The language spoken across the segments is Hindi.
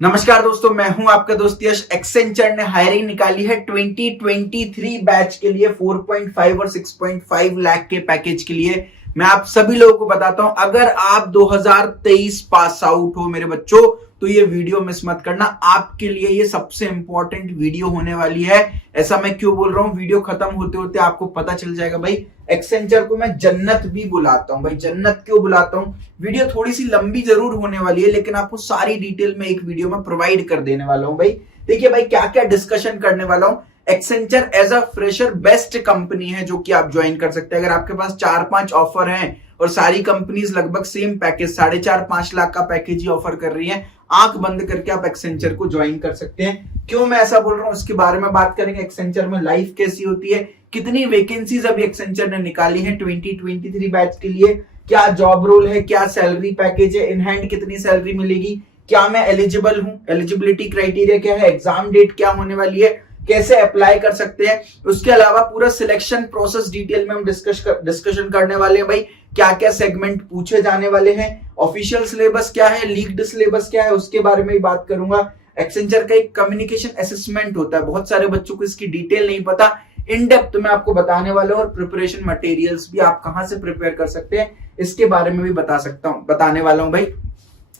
नमस्कार दोस्तों, मैं हूं आपका दोस्त यश। एक्सेंचर ने हायरिंग निकाली है 2023 बैच के लिए 4.5 और 6.5 लाख के पैकेज के लिए। मैं आप सभी लोगों को बताता हूं, अगर आप 2023 पास आउट हो मेरे बच्चों, तो ये वीडियो मिस मत करना। आपके लिए ये सबसे इंपॉर्टेंट वीडियो होने वाली है। ऐसा मैं क्यों बोल रहा हूं, वीडियो खत्म होते होते आपको पता चल जाएगा। भाई एक्सेंचर को मैं जन्नत भी बुलाता हूं। भाई जन्नत क्यों बुलाता हूं? वीडियो थोड़ी सी लंबी जरूर होने वाली है, लेकिन आपको सारी डिटेल में एक वीडियो में प्रोवाइड कर देने वाला हूं। भाई देखिए भाई, क्या क्या डिस्कशन करने वाला हूं। Accenture as a fresher best company है जो कि आप ज्वाइन कर सकते हैं। अगर आपके पास 4-5 ऑफर हैं और सारी कंपनीज लगभग सेम पैकेज 4.5-5 लाख का पैकेज ही ऑफर कर रही है, आंख बंद करके आप एक्सेंचर को ज्वाइन कर सकते हैं। क्यों मैं ऐसा बोल रहा हूं, उसके बारे में बात करेंगे। एक्सेंचर में लाइफ कैसी होती है, कितनी वैकेंसीज अभी एक्सेंचर ने निकाली है 2023 बैच के लिए, क्या जॉब रोल है, क्या सैलरी पैकेज है, इन हैंड कितनी सैलरी मिलेगी, क्या मैं एलिजिबल हूं, एलिजिबिलिटी क्राइटेरिया क्या है, एग्जाम डेट क्या होने वाली है, कैसे अप्लाई कर सकते हैं। उसके अलावा पूरा सिलेक्शन प्रोसेस डिटेल में हम डिस्कशन करने वाले हैं। भाई क्या क्या सेगमेंट पूछे जाने वाले हैं, ऑफिशियल सिलेबस क्या है, लीक्ड सिलेबस क्या है, उसके बारे में भी बात करूंगा। एक्सेंचर का एक कम्युनिकेशन असेसमेंट होता है, बहुत सारे बच्चों को इसकी डिटेल नहीं पता। इन डेप्थ में आपको बताने वाले और प्रिपरेशन मटेरियल्स भी आप कहां से प्रिपेयर कर सकते हैं, इसके बारे में भी बताने वाला हूं। भाई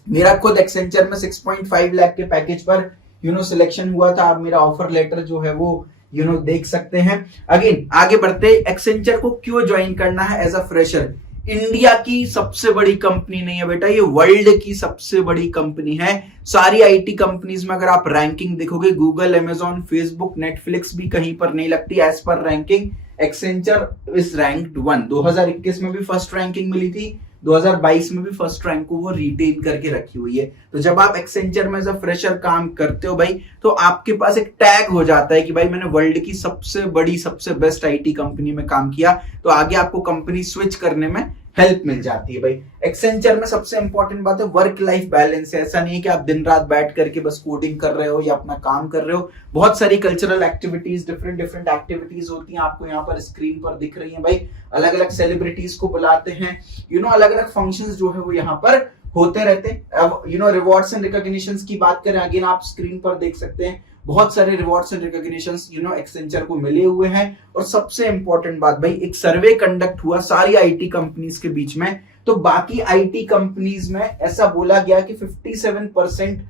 मेरा खुद एक्सेंचर में 6.5 लाख के पैकेज पर सिलेक्शन हुआ था। आप मेरा ऑफर लेटर जो है वो देख सकते हैं। अगेन आगे बढ़ते, एक्सेंचर को क्यों ज्वाइन करना है एज अ फ्रेशर। इंडिया की सबसे बड़ी कंपनी नहीं है बेटा, ये वर्ल्ड की सबसे बड़ी कंपनी है। सारी आईटी कंपनीज में अगर आप रैंकिंग देखोगे, गूगल, अमेजॉन, फेसबुक, नेटफ्लिक्स भी कहीं पर नहीं लगती। As per ranking Accenture is ranked 1। 2021 में भी फर्स्ट रैंकिंग मिली थी, 2022 में भी फर्स्ट रैंक को वो रिटेन करके रखी हुई है। तो जब आप एक्सेंचर में एज अ फ्रेशर काम करते हो भाई, तो आपके पास एक टैग हो जाता है कि भाई मैंने वर्ल्ड की सबसे बड़ी सबसे बेस्ट आईटी कंपनी में काम किया। तो आगे आपको कंपनी स्विच करने में हेल्प मिल जाती है। भाई एक्सेंचर में सबसे इंपॉर्टेंट बात है वर्क लाइफ बैलेंस है। ऐसा नहीं है कि आप दिन रात बैठ करके बस कोडिंग कर रहे हो या अपना काम कर रहे हो। बहुत सारी कल्चरल एक्टिविटीज, डिफरेंट एक्टिविटीज होती हैं, आपको यहाँ पर स्क्रीन पर दिख रही हैं। भाई अलग अलग सेलिब्रिटीज को बुलाते हैं, अलग अलग फंक्शंस जो है वो यहाँ पर होते रहते हैं। अब रिवॉर्ड्स एंड रिकॉग्निशंस की बात करें, अगेन आप स्क्रीन पर देख सकते हैं बहुत सारे रिवॉर्ड्स एंड रिकॉग्निशंस एक्सेंचर को मिले हुए हैं। और सबसे इंपॉर्टेंट बात भाई, एक सर्वे कंडक्ट हुआ सारी आईटी कंपनीज के बीच में, तो बाकी आईटी कंपनीज में ऐसा बोला गया कि 57%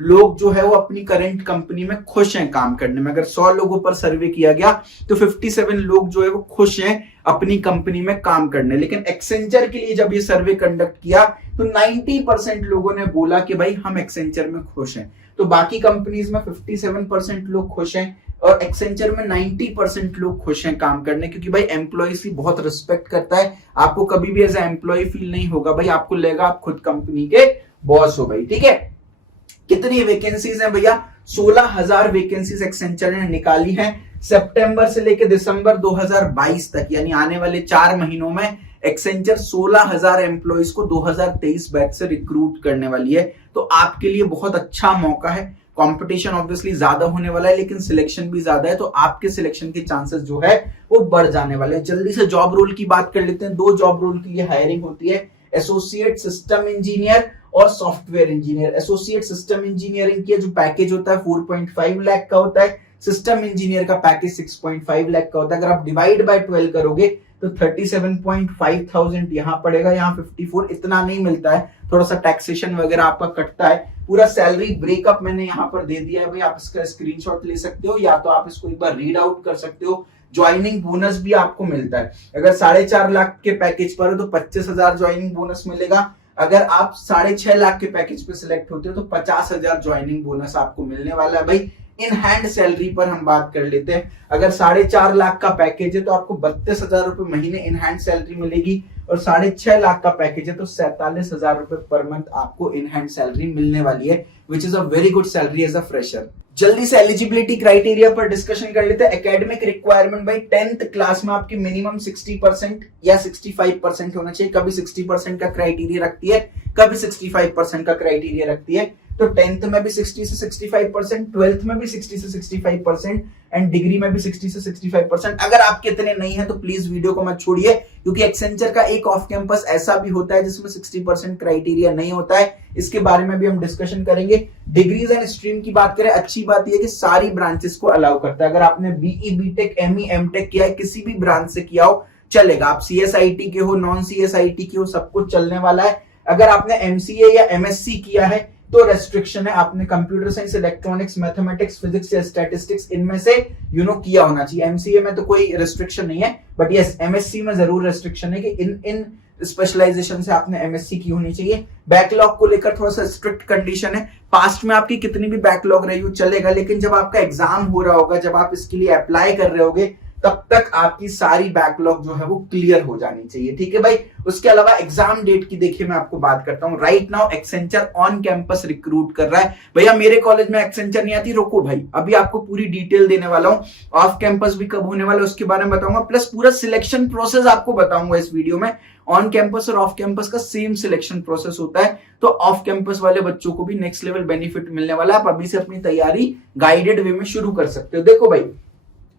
लोग जो है वो अपनी करंट कंपनी में खुश हैं काम करने में। अगर 100 लोगों पर सर्वे किया गया तो 57 लोग जो है वो खुश हैं अपनी कंपनी में काम करने। लेकिन एक्सेंचर के लिए जब ये सर्वे कंडक्ट किया तो 90% लोगों ने बोला कि भाई हम एक्सेंचर में खुश हैं। तो बाकी कंपनीज में 57% लोग खुश हैं और एक्सेंचर में 90% लोग खुश हैं काम करने, क्योंकि भाई एम्प्लॉयज की बहुत रिस्पेक्ट करता है। आपको कभी भी एज ए एम्प्लॉय फील नहीं होगा, भाई आपको लगेगा आप खुद कंपनी के बॉस हो। भाई ठीक है, कितनी वैकेंसीज हैं भैया? 16,000 वैकेंसीज एक्सेंचर ने निकाली हैं सितंबर से लेकर दिसंबर 2022 तक, यानी आने वाले 4 महीनों में एक्सेंचर 16,000 एम्प्लॉइज को 2023 बैच से रिक्रूट करने वाली है। तो आपके लिए बहुत अच्छा मौका है। कंपटीशन ऑब्वियसली ज्यादा होने वाला है, लेकिन सिलेक्शन भी ज्यादा है, तो आपके सिलेक्शन के चांसेस जो है वो बढ़ जाने वाले हैं। जल्दी से जॉब रोल की बात कर लेते हैं। 2 जॉब रोल के लिए हायरिंग होती है, एसोसिएट सिस्टम इंजीनियर और software engineer. Associate system engineering की जो पैकेज होता है 4.5 लाख का होता है, सिस्टम इंजीनियर का पैकेज 6.5 लाख का होता है। अगर आप डिवाइड बाय 12 करोगे तो 37.5 थाउजेंड यहाँ पड़ेगा, यहाँ 54 इतना नहीं मिलता है, थोड़ा सा टैक्सेशन वगैरह आपका कटता है। पूरा सैलरी ब्रेकअप मैंने यहाँ पर दे दिया है। भाई आप इसका स्क्रीनशॉट ले सकते हो या तो आप इसको एक बार रीड आउट कर सकते हो। ज्वाइनिंग बोनस भी आपको मिलता है। अगर 4.5 लाख के पैकेज पर हो तो 25,000 ज्वाइनिंग बोनस मिलेगा। अगर आप 6.5 लाख के पैकेज पे सिलेक्ट होते हो तो 50,000 ज्वाइनिंग बोनस आपको मिलने वाला है। भाई इन हैंड सैलरी पर हम बात कर लेते हैं। अगर 4.5 लाख का पैकेज है तो आपको 32,000 रुपए महीने इन हैंड सैलरी मिलेगी, और 6.5 लाख का पैकेज है तो 47,000 रुपए पर मंथ आपको इन हैंड सैलरी मिलने वाली है, which is a very good salary as a fresher. जल्दी से एलिजिबिलिटी क्राइटेरिया पर डिस्कशन कर लेते हैं। एकेडमिक रिक्वायरमेंट भाई 10th क्लास में आपकी मिनिमम 60% या 65% होना चाहिए। कभी 60% का क्राइटेरिया रखती है, कभी 65% का क्राइटेरिया रखती है। तो 10th में भी 60 से 65%, 12th में भी 60 से 65% एंड डिग्री में भी 60 से 65%। अगर आपके इतने नहीं है तो प्लीज वीडियो को मत छोड़िए, क्योंकि एक्सेंचर का एक ऑफ कैंपस ऐसा भी होता है जिसमें 60% क्राइटेरिया नहीं होता है, इसके बारे में भी हम डिस्कशन करेंगे। डिग्रीज एंड स्ट्रीम की बात करें, अच्छी बात यह कि सारी ब्रांचेस को अलाउ करता है। अगर आपने बीई, बीटेक, एमई, एमटेक किया है, किसी भी ब्रांच से किया हो चलेगा। आप सीएसआईटी के हो, नॉन सीएसआईटी के हो, सब कुछ चलने वाला है। अगर आपने एमसीए या एमएससी किया है तो रेस्ट्रिक्शन है, आपने computer science, electronics, mathematics, physics या स्टैटिस्टिक्स इनमें से किया होना चाहिए। एमसीए में तो कोई रेस्ट्रिक्शन नहीं है, बट यस एमएससी में जरूर रेस्ट्रिक्शन है कि इन स्पेशलाइजेशन से आपने एमएससी की होनी चाहिए। बैकलॉग को लेकर थोड़ा सा स्ट्रिक्ट कंडीशन है। पास्ट में आपकी कितनी भी बैकलॉग रही हो चलेगा, लेकिन जब आपका एग्जाम हो रहा होगा, जब आप इसके लिए अप्लाई कर रहे होगे, तब तक आपकी सारी बैकलॉग जो है वो क्लियर हो जानी चाहिए। ठीक है भाई। उसके अलावा एग्जाम डेट की देखिए मैं आपको बात करता हूं। Right now Accenture on campus recruit कर रहा है। भैया मेरे कॉलेज में एक्सेंचर नहीं आती, रोको भाई, अभी आपको पूरी डिटेल देने वाला हूं। ऑफ कैंपस भी कब होने वाला है उसके बारे में बताऊंगा, प्लस पूरा सिलेक्शन प्रोसेस आपको बताऊंगा इस वीडियो में। ऑन कैंपस और ऑफ कैंपस का सेम सिलेक्शन प्रोसेस होता है, तो ऑफ कैंपस वाले बच्चों को भी नेक्स्ट लेवल बेनिफिट मिलने वाला है। आप अभी से अपनी तैयारी गाइडेड वे में शुरू कर सकते हो। देखो भाई,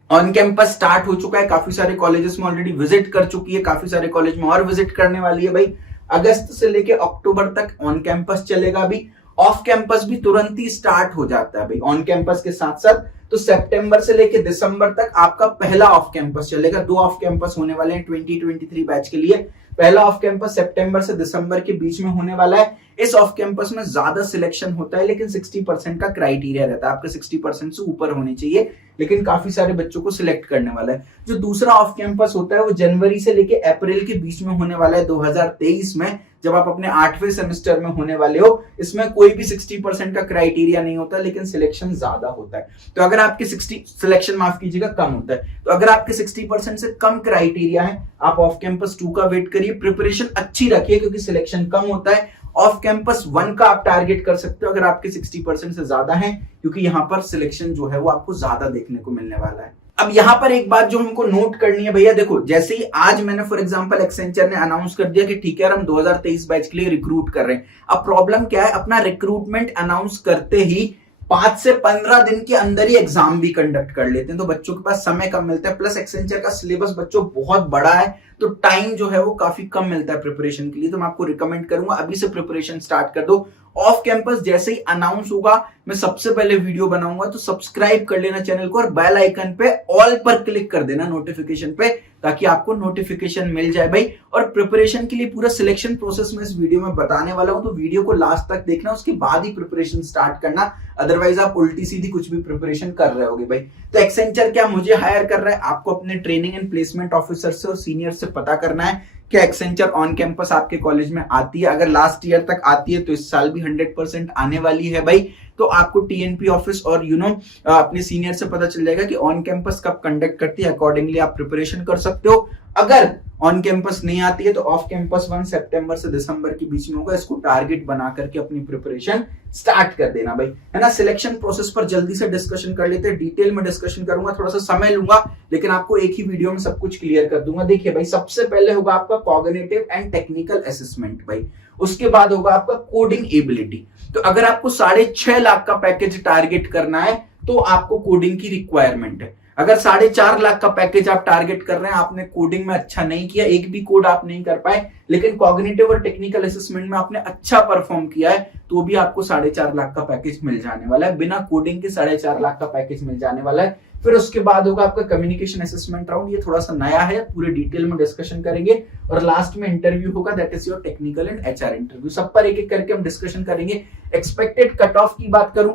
ऑन कैंपस स्टार्ट हो चुका है, काफी सारे कॉलेजेस में ऑलरेडी विजिट कर चुकी है, काफी सारे कॉलेज में और विजिट करने वाली है भाई। अगस्त से लेके अक्टूबर तक ऑन कैंपस चलेगा। अभी ऑफ कैंपस भी तुरंत ही स्टार्ट हो जाता है भाई ऑन कैंपस के साथ साथ। तो सितंबर से लेके दिसंबर तक आपका पहला ऑफ कैंपस चलेगा। 2 ऑफ कैंपस होने वाले हैं 2023 बैच के लिए। पहला ऑफ कैंपस सितंबर से दिसंबर के बीच में होने वाला है। इस ऑफ कैंपस में ज्यादा सिलेक्शन होता है, लेकिन 60% का क्राइटेरिया रहता है, आपके 60% से ऊपर होनी चाहिए, लेकिन काफी सारे बच्चों को सिलेक्ट करने वाला है। जो दूसरा ऑफ कैंपस होता है वो जनवरी से लेके अप्रैल के बीच में होने वाला है 2023 में, जब आप अपने 8वें सेमेस्टर में होने वाले हो। इसमें कोई भी 60% का क्राइटेरिया नहीं होता, लेकिन सिलेक्शन ज्यादा होता है। तो अगर आपके 60 सिलेक्शन माफ कीजिएगा कम होता है, तो अगर आपके 60% से कम क्राइटेरिया है, आप ऑफ कैंपस 2 का वेट करिए। प्रिपरेशन अच्छी रखिए क्योंकि सिलेक्शन कम होता है। ऑफ कैंपस 1 का आप टारगेट कर सकते हो अगर आपके 60% से ज्यादा है, क्योंकि यहां पर सिलेक्शन जो है वो आपको ज्यादा देखने को मिलने वाला है। अब यहां पर एक बात जो हमको नोट करनी है भैया, देखो जैसे ही आज मैंने फॉर एग्जांपल एक्सेंचर ने अनाउंस कर दिया कि ठीक है हम 2023 बैच के लिए रिक्रूट कर रहे हैं। अब प्रॉब्लम क्या है, अपना रिक्रूटमेंट अनाउंस करते ही 5 से 15 दिन के अंदर ही एग्जाम भी कंडक्ट कर लेते हैं, तो बच्चों के पास समय कम मिलता है। प्लस एक्सेंचर का सिलेबस बच्चों बहुत बड़ा है, तो टाइम जो है वो काफी कम मिलता है प्रिपरेशन के लिए। तो मैं आपको रिकमेंड करूंगा अभी से प्रिपरेशन स्टार्ट कर दो। ऑफ कैंपस जैसे ही अनाउंस होगा मैं सबसे पहले वीडियो बनाऊंगा, तो सब्सक्राइब कर लेना चैनल को और बेल आइकन पे ऑल पर क्लिक कर देना नोटिफिकेशन पे, ताकि आपको नोटिफिकेशन मिल जाए भाई। और प्रिपरेशन के लिए पूरा सिलेक्शन प्रोसेस में इस वीडियो में बताने वाला हूं, तो वीडियो को लास्ट तक देखना, उसके बाद ही प्रिपरेशन स्टार्ट करना, अदरवाइज आप उल्टी सीधी कुछ भी प्रिपरेशन कर रहे होगे भाई। तो एक्सेंचर क्या मुझे हायर कर रहा है, आपको अपने ट्रेनिंग एंड प्लेसमेंट ऑफिसर से और सीनियर से पता करना है कि एक्सेंचर ऑन कैंपस आपके कॉलेज में आती है। अगर लास्ट ईयर तक आती है तो इस साल भी 100% आने वाली है भाई। तो आपको टीएनपी ऑफिस और अपने सीनियर से पता चल जाएगा कि ऑन कैंपस कब कंडक्ट करती है, अकॉर्डिंगली आप प्रिपरेशन कर सकते हो। अगर ऑन कैंपस नहीं आती है तो ऑफ कैंपस 1 सितंबर से दिसंबर के बीच में होगा। इसको टारगेट बना करके अपनी प्रिपरेशन स्टार्ट कर देना भाई, है ना। सिलेक्शन प्रोसेस पर जल्दी से डिस्कशन कर लेते हैं, डिटेल में डिस्कशन करूंगा, थोड़ा सा समय लूंगा, लेकिन आपको एक ही वीडियो में सब कुछ क्लियर कर दूंगा। देखिए भाई, सबसे पहले होगा आपका कॉग्निटिव एंड टेक्निकल असेसमेंट भाई, उसके बाद होगा आपका कोडिंग एबिलिटी। तो अगर आपको 6.5 लाख का पैकेज टारगेट करना है तो आपको कोडिंग की रिक्वायरमेंट है। अगर 4.5 लाख का पैकेज आप टारगेट कर रहे हैं, आपने कोडिंग में अच्छा नहीं किया, एक भी कोड आप नहीं कर पाए, लेकिन कॉग्निटिव और टेक्निकल असेसमेंट में आपने अच्छा परफॉर्म किया है, तो भी आपको 4.5 लाख का पैकेज मिल जाने वाला है। बिना कोडिंग के 4.5 लाख का पैकेज मिल जाने वाला है। फिर उसके बाद होगा आपका कम्युनिकेशन असेसमेंट राउंड, ये थोड़ा सा नया है, पूरे डिटेल में डिस्कशन करेंगे। और लास्ट में इंटरव्यू होगा, that is your technical and HR interview. सब पर एक एक करके हम डिस्कशन करेंगे। एक्सपेक्टेड कट ऑफ की बात करूं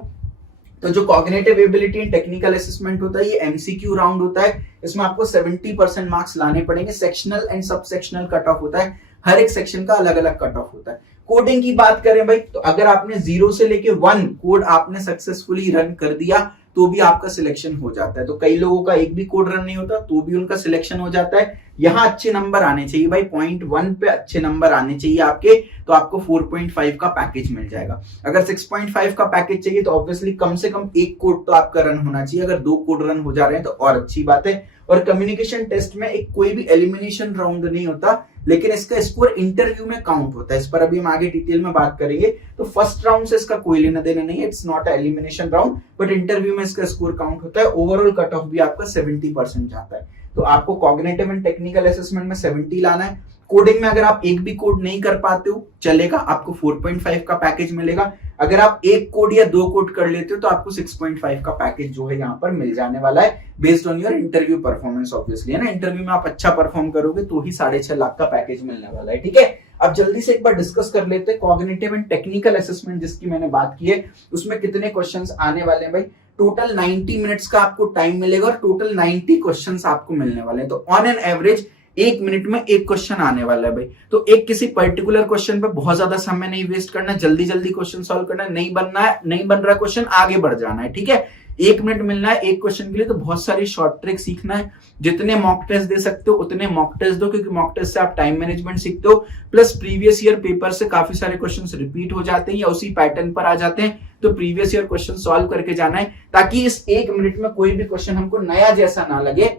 तो जो cognitive ability and technical assessment होता है, ये एमसीक्यू राउंड होता है। इसमें आपको 70% मार्क्स लाने पड़ेंगे। सेक्शनल एंड सब सेक्शनल कट ऑफ होता है, हर एक सेक्शन का अलग अलग कट ऑफ होता है। कोडिंग की बात करें भाई, तो अगर आपने 0 से लेके 1 कोड आपने सक्सेसफुली रन कर दिया तो भी आपका सिलेक्शन हो जाता है। तो कई लोगों का एक भी कोड रन नहीं होता तो भी उनका सिलेक्शन हो जाता है। यहां अच्छे नंबर आने चाहिए भाई, 0.1 पे अच्छे नंबर आने चाहिए आपके, तो आपको 4.5 का पैकेज मिल जाएगा। अगर 6.5 का पैकेज चाहिए तो ऑब्वियसली कम से कम 1 कोड तो आपका रन होना चाहिए। अगर 2 कोड रन हो जा रहे हैं तो और अच्छी बात है। और कम्युनिकेशन टेस्ट में एक कोई भी एलिमिनेशन राउंड नहीं होता, लेकिन इसका स्कोर इंटरव्यू में काउंट होता है। इस पर अभी हम आगे डिटेल में बात करेंगे। तो फर्स्ट राउंड से इसका कोई लेना देना नहीं है, it's not elimination round, but interview में इसका स्कोर काउंट होता है। ओवरऑल कट ऑफ भी आपका 70% जाता है। तो आपको कॉग्निटिव एंड टेक्निकल असेसमेंट में 70 लाना है। कोडिंग में अगर आप एक भी कोड नहीं कर पाते हो चलेगा, आपको 4.5 का पैकेज मिलेगा। अगर आप एक कोड या दो कोड कर लेते हो तो आपको 6.5 का पैकेज जो है यहाँ पर मिल जाने वाला है, based on your interview performance obviously, है ना। इंटरव्यू में आप अच्छा परफॉर्म करोगे तो ही 6.5 लाख का पैकेज मिलने वाला है, ठीक है। अब जल्दी से एक बार डिस्कस कर लेते हैं कॉग्निटिव एंड टेक्निकल असेसमेंट जिसकी मैंने बात की है, उसमें कितने क्वेश्चंस आने वाले हैं भाई। टोटल 90 मिनट्स का आपको टाइम मिलेगा और टोटल 90 क्वेश्चंस आपको मिलने वाले हैं। तो ऑन एन एवरेज 1 मिनट में एक क्वेश्चन आने वाला है भाई। तो एक किसी पर्टिकुलर क्वेश्चन पे बहुत ज्यादा समय नहीं वेस्ट करना, जल्दी जल्दी क्वेश्चन सॉल्व करना है, नहीं बन रहा क्वेश्चन आगे बढ़ जाना है, ठीक है। 1 मिनट मिलना है एक क्वेश्चन के लिए, तो बहुत सारी शॉर्ट ट्रिक सीखना है। जितने मॉक टेस्ट दे सकते हो उतने मॉक टेस्ट दो, क्योंकि मॉक टेस्ट से आप टाइम मैनेजमेंट सीखते हो, प्लस प्रीवियस ईयर पेपर से काफी सारे क्वेश्चंस रिपीट हो जाते हैं या उसी पैटर्न पर आ जाते हैं, तो प्रीवियस ईयर क्वेश्चन सॉल्व करके जाना है, ताकि इस 1 मिनट में कोई भी क्वेश्चन हमको नया जैसा ना लगे,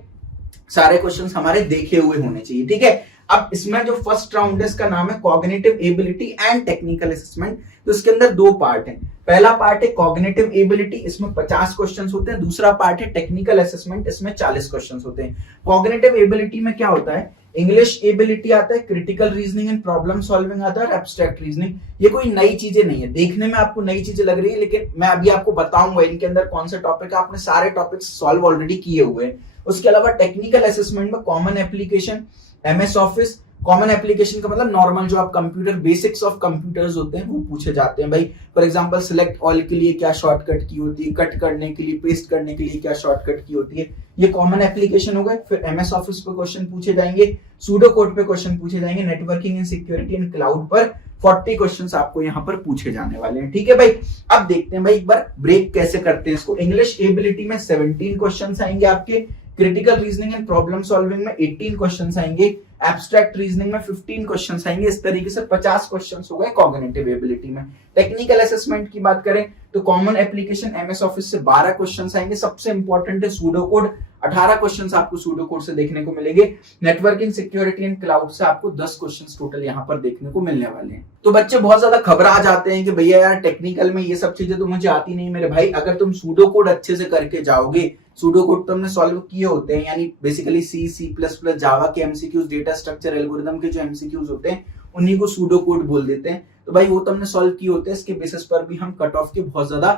सारे क्वेश्चंस हमारे देखे हुए होने चाहिए, ठीक है। अब इसमें जो फर्स्ट राउंड है इसका नाम है cognitive ability and technical assessment. तो इसके अंदर 2 पार्ट हैं। पहला पार्ट है कॉग्निटिव एबिलिटी, इसमें 50 क्वेश्चंस होते हैं। दूसरा पार्ट है टेक्निकल असेसमेंट, इसमें 40 क्वेश्चंस होते हैं। कॉग्निटिव एबिलिटी में क्या होता है, इंग्लिश एबिलिटी आता है, critical reasoning and problem solving आता है और एब्स्ट्रैक्ट रीजनिंग। ये कोई नई चीजें नहीं है, देखने में आपको नई चीजें लग रही है, लेकिन मैं अभी आपको बताऊंगा इनके अंदर कौन सा टॉपिक है। आपने सारे टॉपिक्स सॉल्व ऑलरेडी किए हुए हैं। उसके अलावा टेक्निकल असेसमेंट में common application, MS office, common application का मतलब नॉर्मल जो आप कंप्यूटर बेसिक्स ऑफ कंप्यूटर्स होते हैं वो पूछे जाते हैं भाई। फॉर एग्जांपल सिलेक्ट ऑल के लिए क्या शॉर्टकट की होती है, कट करने के लिए, पेस्ट करने के लिए क्या शॉर्टकट की होती है, ये कॉमन एप्लीकेशन हो गए। फिर एमएस ऑफिस पे क्वेश्चन पूछे जाएंगे, सूडो कोड पे क्वेश्चन पूछे जाएंगे, networking and security and cloud पर 40 क्वेश्चंस आपको यहाँ पर पूछे जाने वाले हैं, ठीक है भाई। अब देखते हैं भाई एक बार ब्रेक कैसे करते हैं इसको। इंग्लिश एबिलिटी में 17 क्वेश्चंस आएंगे आपके, critical reasoning and problem solving में 18 क्वेश्चंस आएंगे, एब्स्ट्रैक्ट रीजनिंग में 15 क्वेश्चंस आएंगे। इस तरीके से 50 क्वेश्चंस हो गए कॉग्निटिव एबिलिटी में। टेक्निकल असेसमेंट की बात करें तो कॉमन एप्लीकेशन, एमएस ऑफिस से 12 क्वेश्चंस आएंगे। सबसे इंपॉर्टेंट है सूडो कोड, 18 क्वेश्चंस आपको सूडो कोड से देखने को मिलेंगे। नेटवर्किंग, सिक्योरिटी एंड क्लाउड से आपको 10 क्वेश्चंस टोटल यहाँ पर देखने को मिलने वाले हैं। तो बच्चे बहुत ज्यादा घबरा जाते हैं कि भैया यार टेक्निकल में ये सब चीजें तो मुझे आती नहीं। मेरे भाई अगर तुम सूडो कोड अच्छे से करके जाओगे, सूडो कोड तो हमने सॉल्व किए होते हैं, यानी बेसिकली C++, जावा के एमसीक्यूज, डेटा स्ट्रक्चर एल्गोरिथम के जो एमसीक्यूज होते हैं उन्हीं को सूडो कोड बोल देते हैं। तो भाई वो तो हमने सॉल्व किए होते हैं, इसके बेसिस पर भी हम कट ऑफ के बहुत ज्यादा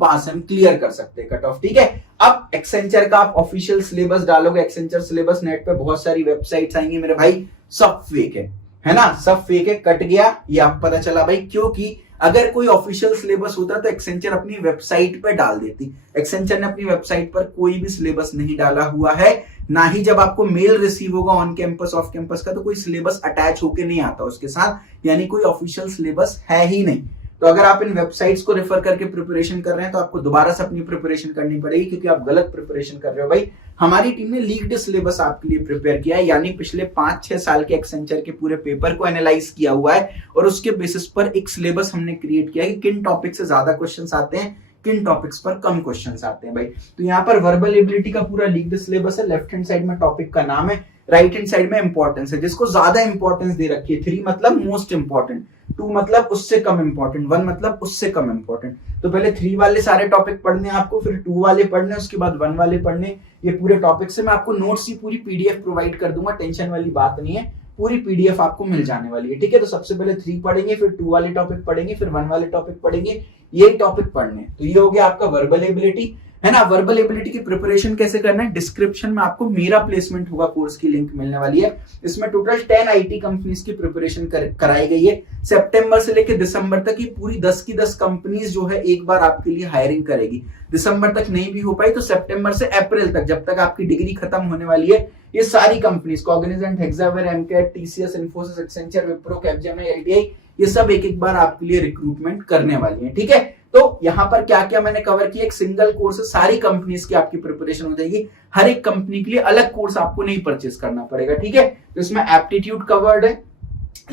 पास हम क्लियर कर सकते हैं कट ऑफ, ठीक है। अब एक्सेंचर का आप ऑफिशियल सिलेबस डालोगे, एक्सेंचर सिलेबस नेट पे बहुत सारी वेबसाइट्स आएंगी मेरे भाई, सब फेक है ना, सब फेक है। कट गया ये आप पता चला भाई, क्योंकि अगर कोई ऑफिशियल सिलेबस होता तो एक्सेंचर अपनी वेबसाइट पर डाल देती। एक्सेंचर ने अपनी वेबसाइट पर कोई भी सिलेबस नहीं डाला हुआ है, ना ही जब आपको मेल रिसीव होगा ऑन कैंपस ऑफ कैंपस का तो कोई सिलेबस अटैच होके नहीं आता उसके साथ, यानी कोई ऑफिशियल सिलेबस है ही नहीं। तो अगर आप इन वेबसाइट्स को रेफर करके प्रिपरेशन कर रहे हैं तो आपको दोबारा से अपनी प्रिपरेशन करनी पड़ेगी, क्योंकि आप गलत प्रिपरेशन कर रहे हो भाई। हमारी टीम ने लीक्ड सिलेबस आपके लिए प्रिपेयर किया है, यानी पिछले 5-6 साल के एक्सेंचर के पूरे पेपर को एनालाइज किया हुआ है और उसके बेसिस पर एक सिलेबस हमने क्रिएट किया है कि किन टॉपिक से ज्यादा क्वेश्चंस आते हैं, किन टॉपिक्स पर कम क्वेश्चंस आते हैं भाई। तो यहाँ पर वर्बल एबिलिटी का पूरा लीक्ड सिलेबस है। लेफ्ट हैंड साइड में टॉपिक का नाम है, राइट हैंड साइड में इंपॉर्टेंस है, जिसको ज्यादा इंपॉर्टेंस दे रखी है। 3 मतलब मोस्ट इंपॉर्टेंट, 2 मतलब उससे कम इंपॉर्टेंट, 1 मतलब उससे कम इंपॉर्टेंट। तो पहले 3 वाले सारे टॉपिक पढ़ने आपको, फिर 2 वाले पढ़ने, उसके बाद 1 वाले पढ़ने। ये पूरे टॉपिक से मैं आपको नोट्स की पूरी पीडीएफ प्रोवाइड कर दूंगा, टेंशन वाली बात नहीं है, पूरी पीडीएफ आपको मिल जाने वाली है, ठीक है। तो सबसे पहले 3 पढ़ेंगे, फिर 2 वाले टॉपिक पढ़ेंगे, फिर 1 वाले टॉपिक पढ़ेंगे, यही टॉपिक पढ़ने। तो ये हो गया आपका वर्बल एबिलिटी, है ना। वर्बल एबिलिटी की प्रिपरेशन कैसे करना है, डिस्क्रिप्शन में आपको मेरा प्लेसमेंट होगा कोर्स की लिंक मिलने वाली है। इसमें टोटल 10 आईटी कंपनीज की प्रिपरेशन कराई गई है। सितंबर से लेकर दिसंबर तक ये पूरी 10 की 10 कंपनीज जो है एक बार आपके लिए हायरिंग करेगी। दिसंबर तक नहीं भी हो पाई तो सितंबर से अप्रैल तक, जब तक आपकी डिग्री खत्म होने वाली है, ये सारी companies Cognizant, Hexaware, AMCAT, TCS, Infosys, Accenture, Wipro, Capgemini, LTI, ये सब एक बार आपके लिए रिक्रूटमेंट करने वाली है, ठीक है। तो यहाँ पर क्या क्या मैंने कवर किया, एक सिंगल कोर्स है, सारी कंपनीज की आपकी प्रिपरेशन हो जाएगी। हर एक कंपनी के लिए अलग कोर्स आपको नहीं परचेस करना पड़ेगा, ठीक है। तो इसमें एप्टीट्यूड कवर्ड है,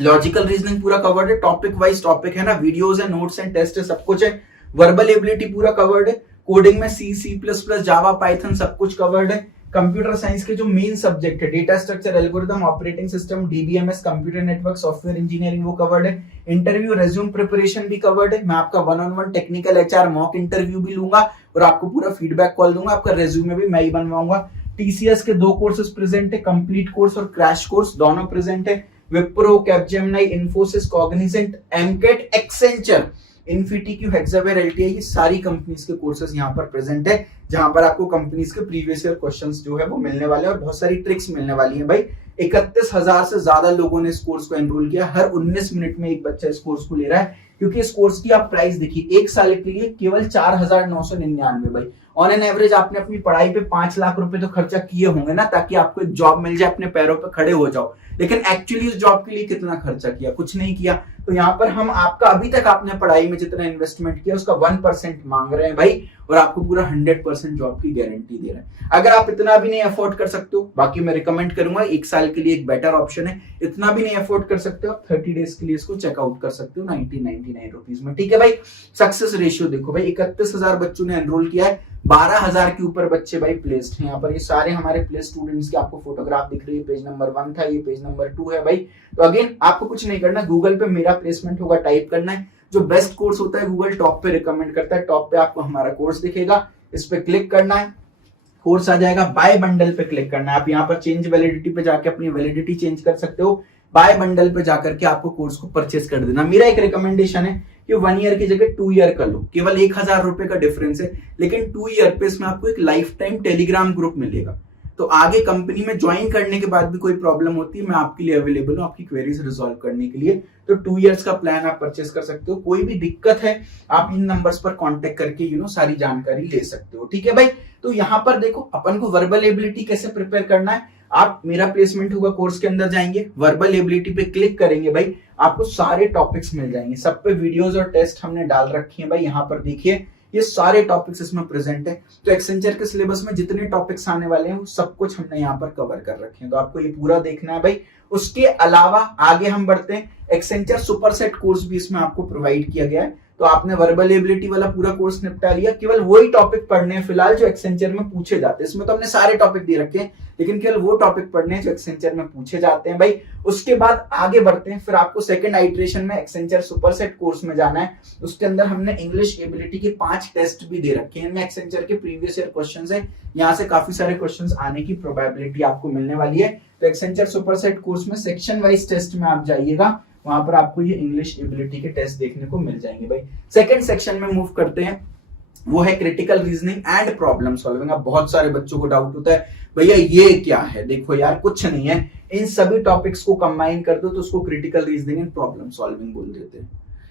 लॉजिकल रीजनिंग पूरा कवर्ड है, टॉपिक वाइज टॉपिक है ना, वीडियोस है, नोट्स एंड टेस्ट है, सब कुछ है। वर्बल एबिलिटी पूरा कवर्ड है, कोडिंग में C++, जावा, पाइथन सब कुछ कवर्ड है। कंप्यूटर साइंस के जो मेन सब्जेक्ट है data structure, algorithm, operating system, DBMS, computer network, software engineering वो कवर्ड है। इंटरव्यू रेज्यूम प्रिपरेशन भी कवर्ड है। मैं आपका 1-on-1 technical HR mock interview भी लूंगा और आपको पूरा फीडबैक कॉल दूंगा। आपका रेज्यूमे भी मैं ही बनवाऊंगा। टीसीएस के 2 कोर्सेज प्रेजेंट है, कंप्लीट कोर्स और क्रैश कोर्स दोनों प्रेजेंट है। Wipro, Capgemini, Infosys, Cognizant, AMCAT, Accenture, InfyTQ, Hexaware, LTI, ये सारी कंपनीज के कोर्सेज यहाँ पर प्रेजेंट है, जहां पर आपको कंपनीज के प्रीवियस ईयर क्वेश्चंस जो है वो मिलने वाले हैं और बहुत सारी ट्रिक्स मिलने वाली हैं भाई। 31,000 से ज्यादा लोगों ने इस कोर्स को एनरोल किया। हर 19 मिनट में एक बच्चा इस कोर्स को ले रहा है, क्योंकि इस कोर्स की आप प्राइस देखिए 1 साल के लिए केवल 4,999 भाई। ऑन एन एवरेज आपने अपनी पढ़ाई पे 5 लाख रुपए तो खर्चा किए होंगे ना, ताकि आपको एक जॉब मिल जाए, अपने पैरों पे खड़े हो जाओ। लेकिन एक्चुअली उस जॉब के लिए कितना खर्चा किया? कुछ नहीं किया। तो यहाँ पर हम आपका अभी तक आपने पढ़ाई में जितना इन्वेस्टमेंट किया उसका 1% मांग रहे हैं भाई, और आपको पूरा 100% जॉब की गारंटी दे रहे हैं। अगर आप इतना भी नहीं अफोर्ड कर सकते हो, बाकी मैं रिकमेंड करूंगा 1 साल के लिए एक बेटर ऑप्शन है। इतना भी नहीं अफोर्ड कर सकते हो, 30 डेज के लिए इसको चेकआउट कर सकते हो 1999 रुपीज में। ठीक है भाई। सक्सेस रेशियो देखो भाई, 31,000 बच्चों ने एनरोल किया है, 12,000 के ऊपर बच्चे भाई प्लेस्ड हैं। यहाँ पर ये सारे हमारे प्लेस स्टूडेंट्स के आपको फोटोग्राफ दिख रही है। पेज नंबर 1 था, ये पेज नंबर 2 है भाई। तो अगेन आपको कुछ नहीं करना, गूगल पे मेरा प्लेसमेंट होगा टाइप करना है। जो बेस्ट कोर्स होता है गूगल टॉप पे रिकमेंड करता है, टॉप पे आपको हमारा कोर्स दिखेगा, इस पे क्लिक करना है, कोर्स आ जाएगा। बाय बंडल पे क्लिक करना है। आप यहाँ पर चेंज वैलिडिटी पे जाके अपनी वैलिडिटी चेंज कर सकते हो। बाय बंडल पे जाकर के आपको कोर्स को परचेस कर देना। मेरा एक रिकमेंडेशन है कि 1 ईयर की जगह 2 ईयर कर लो, केवल 1,000 रुपए का डिफरेंस है, लेकिन 2 ईयर पे इसमें आपको एक लाइफ टाइम टेलीग्राम ग्रुप मिलेगा। तो आगे कंपनी में ज्वाइन करने के बाद भी कोई प्रॉब्लम होती है, मैं आपके लिए अवेलेबल हूँ आपकी क्वेरीज रिजॉल्व करने के लिए। तो 2 इयर्स का प्लान आप परचेस कर सकते हो। कोई भी दिक्कत है आप इन नंबर्स पर कांटेक्ट करके सारी जानकारी ले सकते हो। ठीक है भाई। तो यहाँ पर देखो अपन को वर्बल एबिलिटी कैसे प्रिपेयर करना है। आप मेरा प्लेसमेंट होगा कोर्स के अंदर जाएंगे, वर्बल एबिलिटी पे क्लिक करेंगे भाई, आपको सारे टॉपिक्स मिल जाएंगे। सब पे वीडियोस और टेस्ट हमने डाल रखी है भाई। यहाँ पर देखिए ये सारे टॉपिक्स इसमें प्रेजेंट है। तो एक्सेंचर के सिलेबस में जितने टॉपिक्स आने वाले हैं वो सब कुछ हमने यहाँ पर कवर कर रखे हैं, तो आपको ये पूरा देखना है भाई। उसके अलावा आगे हम बढ़ते हैं, एक्सेंचर सुपरसेट कोर्स भी इसमें आपको प्रोवाइड किया गया है। तो आपने वर्बल एबिलिटी वाला पूरा कोर्स निपटा लिया, केवल वही टॉपिक पढ़ने हैं फिलहाल जो एक्सेंचर में पूछे जाते हैं। इसमें तो हमने सारे टॉपिक दे रखे हैं, लेकिन केवल वो टॉपिक पढ़ने हैं जो एक्सेंचर में पूछे जाते हैं भाई। उसके बाद आगे बढ़ते हैं, फिर आपको सेकंड आइटरेशन में एक्सेंचर सुपरसेट कोर्स में जाना है। उसके अंदर हमने इंग्लिश एबिलिटी के 5 टेस्ट भी दे रखे हैं। इनमें एक्सेंचर के प्रीवियस ईयर क्वेश्चंस है, यहाँ से काफी सारे क्वेश्चंस आने की प्रोबेबिलिटी आपको मिलने वाली है। तो एक्सेंचर सुपरसेट कोर्स में सेक्शन वाइज टेस्ट में आप जाइएगा, वहां पर आपको ये इंग्लिश एबिलिटी के टेस्ट देखने को मिल जाएंगे भाई। सेकंड सेक्शन में मूव करते हैं, वो है critical reasoning and problem solving. अब बहुत सारे बच्चों को डाउट होता है भैया ये क्या है। देखो यार कुछ नहीं है, इन सभी टॉपिक्स को कंबाइन कर दो तो उसको critical reasoning and problem solving बोल देते हैं।